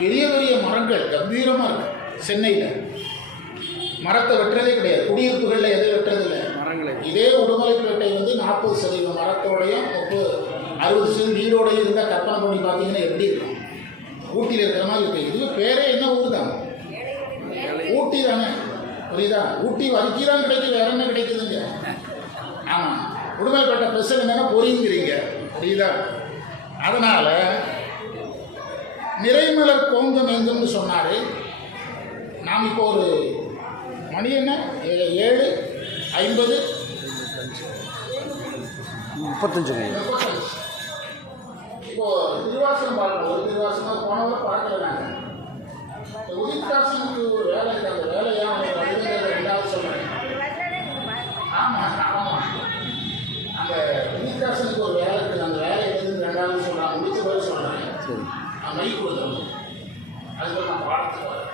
பெரிய பெரிய மரங்கள் கம்பீரமாக இருக்குது. சென்னையில் மரத்தை வெட்டுறதே கிடையாது, குடியிருப்புகளில் எதை வெட்டுறதில்லை. இதே உடுமலைப்பேட்டை வந்து 40% மரத்தோடையும் 60% வீடோடையும் இருந்தால் கற்பனை பண்ணி பார்த்தீங்கன்னா எப்படி இருக்கும், ஊட்டியில் இருக்கிற மாதிரி இருக்குது. இது பேரே என்ன ஊர் தான், ஊட்டி தானே, புரியுதா? ஊட்டி வரிக்கி தான் கிடைக்கும், வேற என்ன கிடைக்குதுங்க? ஆமாம், உடுமலைப்பேட்டை ஸ்பெஷல் என்னென்னா பொறிங்கிறீங்க, புரியுதா? அதனால் நிறைமலர் கோங்கம் எங்கும்னு சொன்னார். நாம் இப்போ ஒரு மணி என்ன 7:50 35 இப்போ திருவாசனம் பார்க்கணும். ஒரு திருவாசனம் போனவரை பார்க்கல. நாங்கள் உதித்தாசனுக்கு ஒரு வேலை இருக்குது, அந்த வேலையாக ரெண்டாவது சொல்கிறேன். ஆமாம் ஆமாம், அந்த உதித்தாசனுக்கு ஒரு வேலை இருக்குது, அந்த வேலை எதுன்னு ரெண்டாவது சொல்கிறாங்க. முடிச்ச போய் சொல்கிறேன், நான் மைக் கொடுத்தேன், அதுக்கு நான் பாடத்துக்கு வரேன்.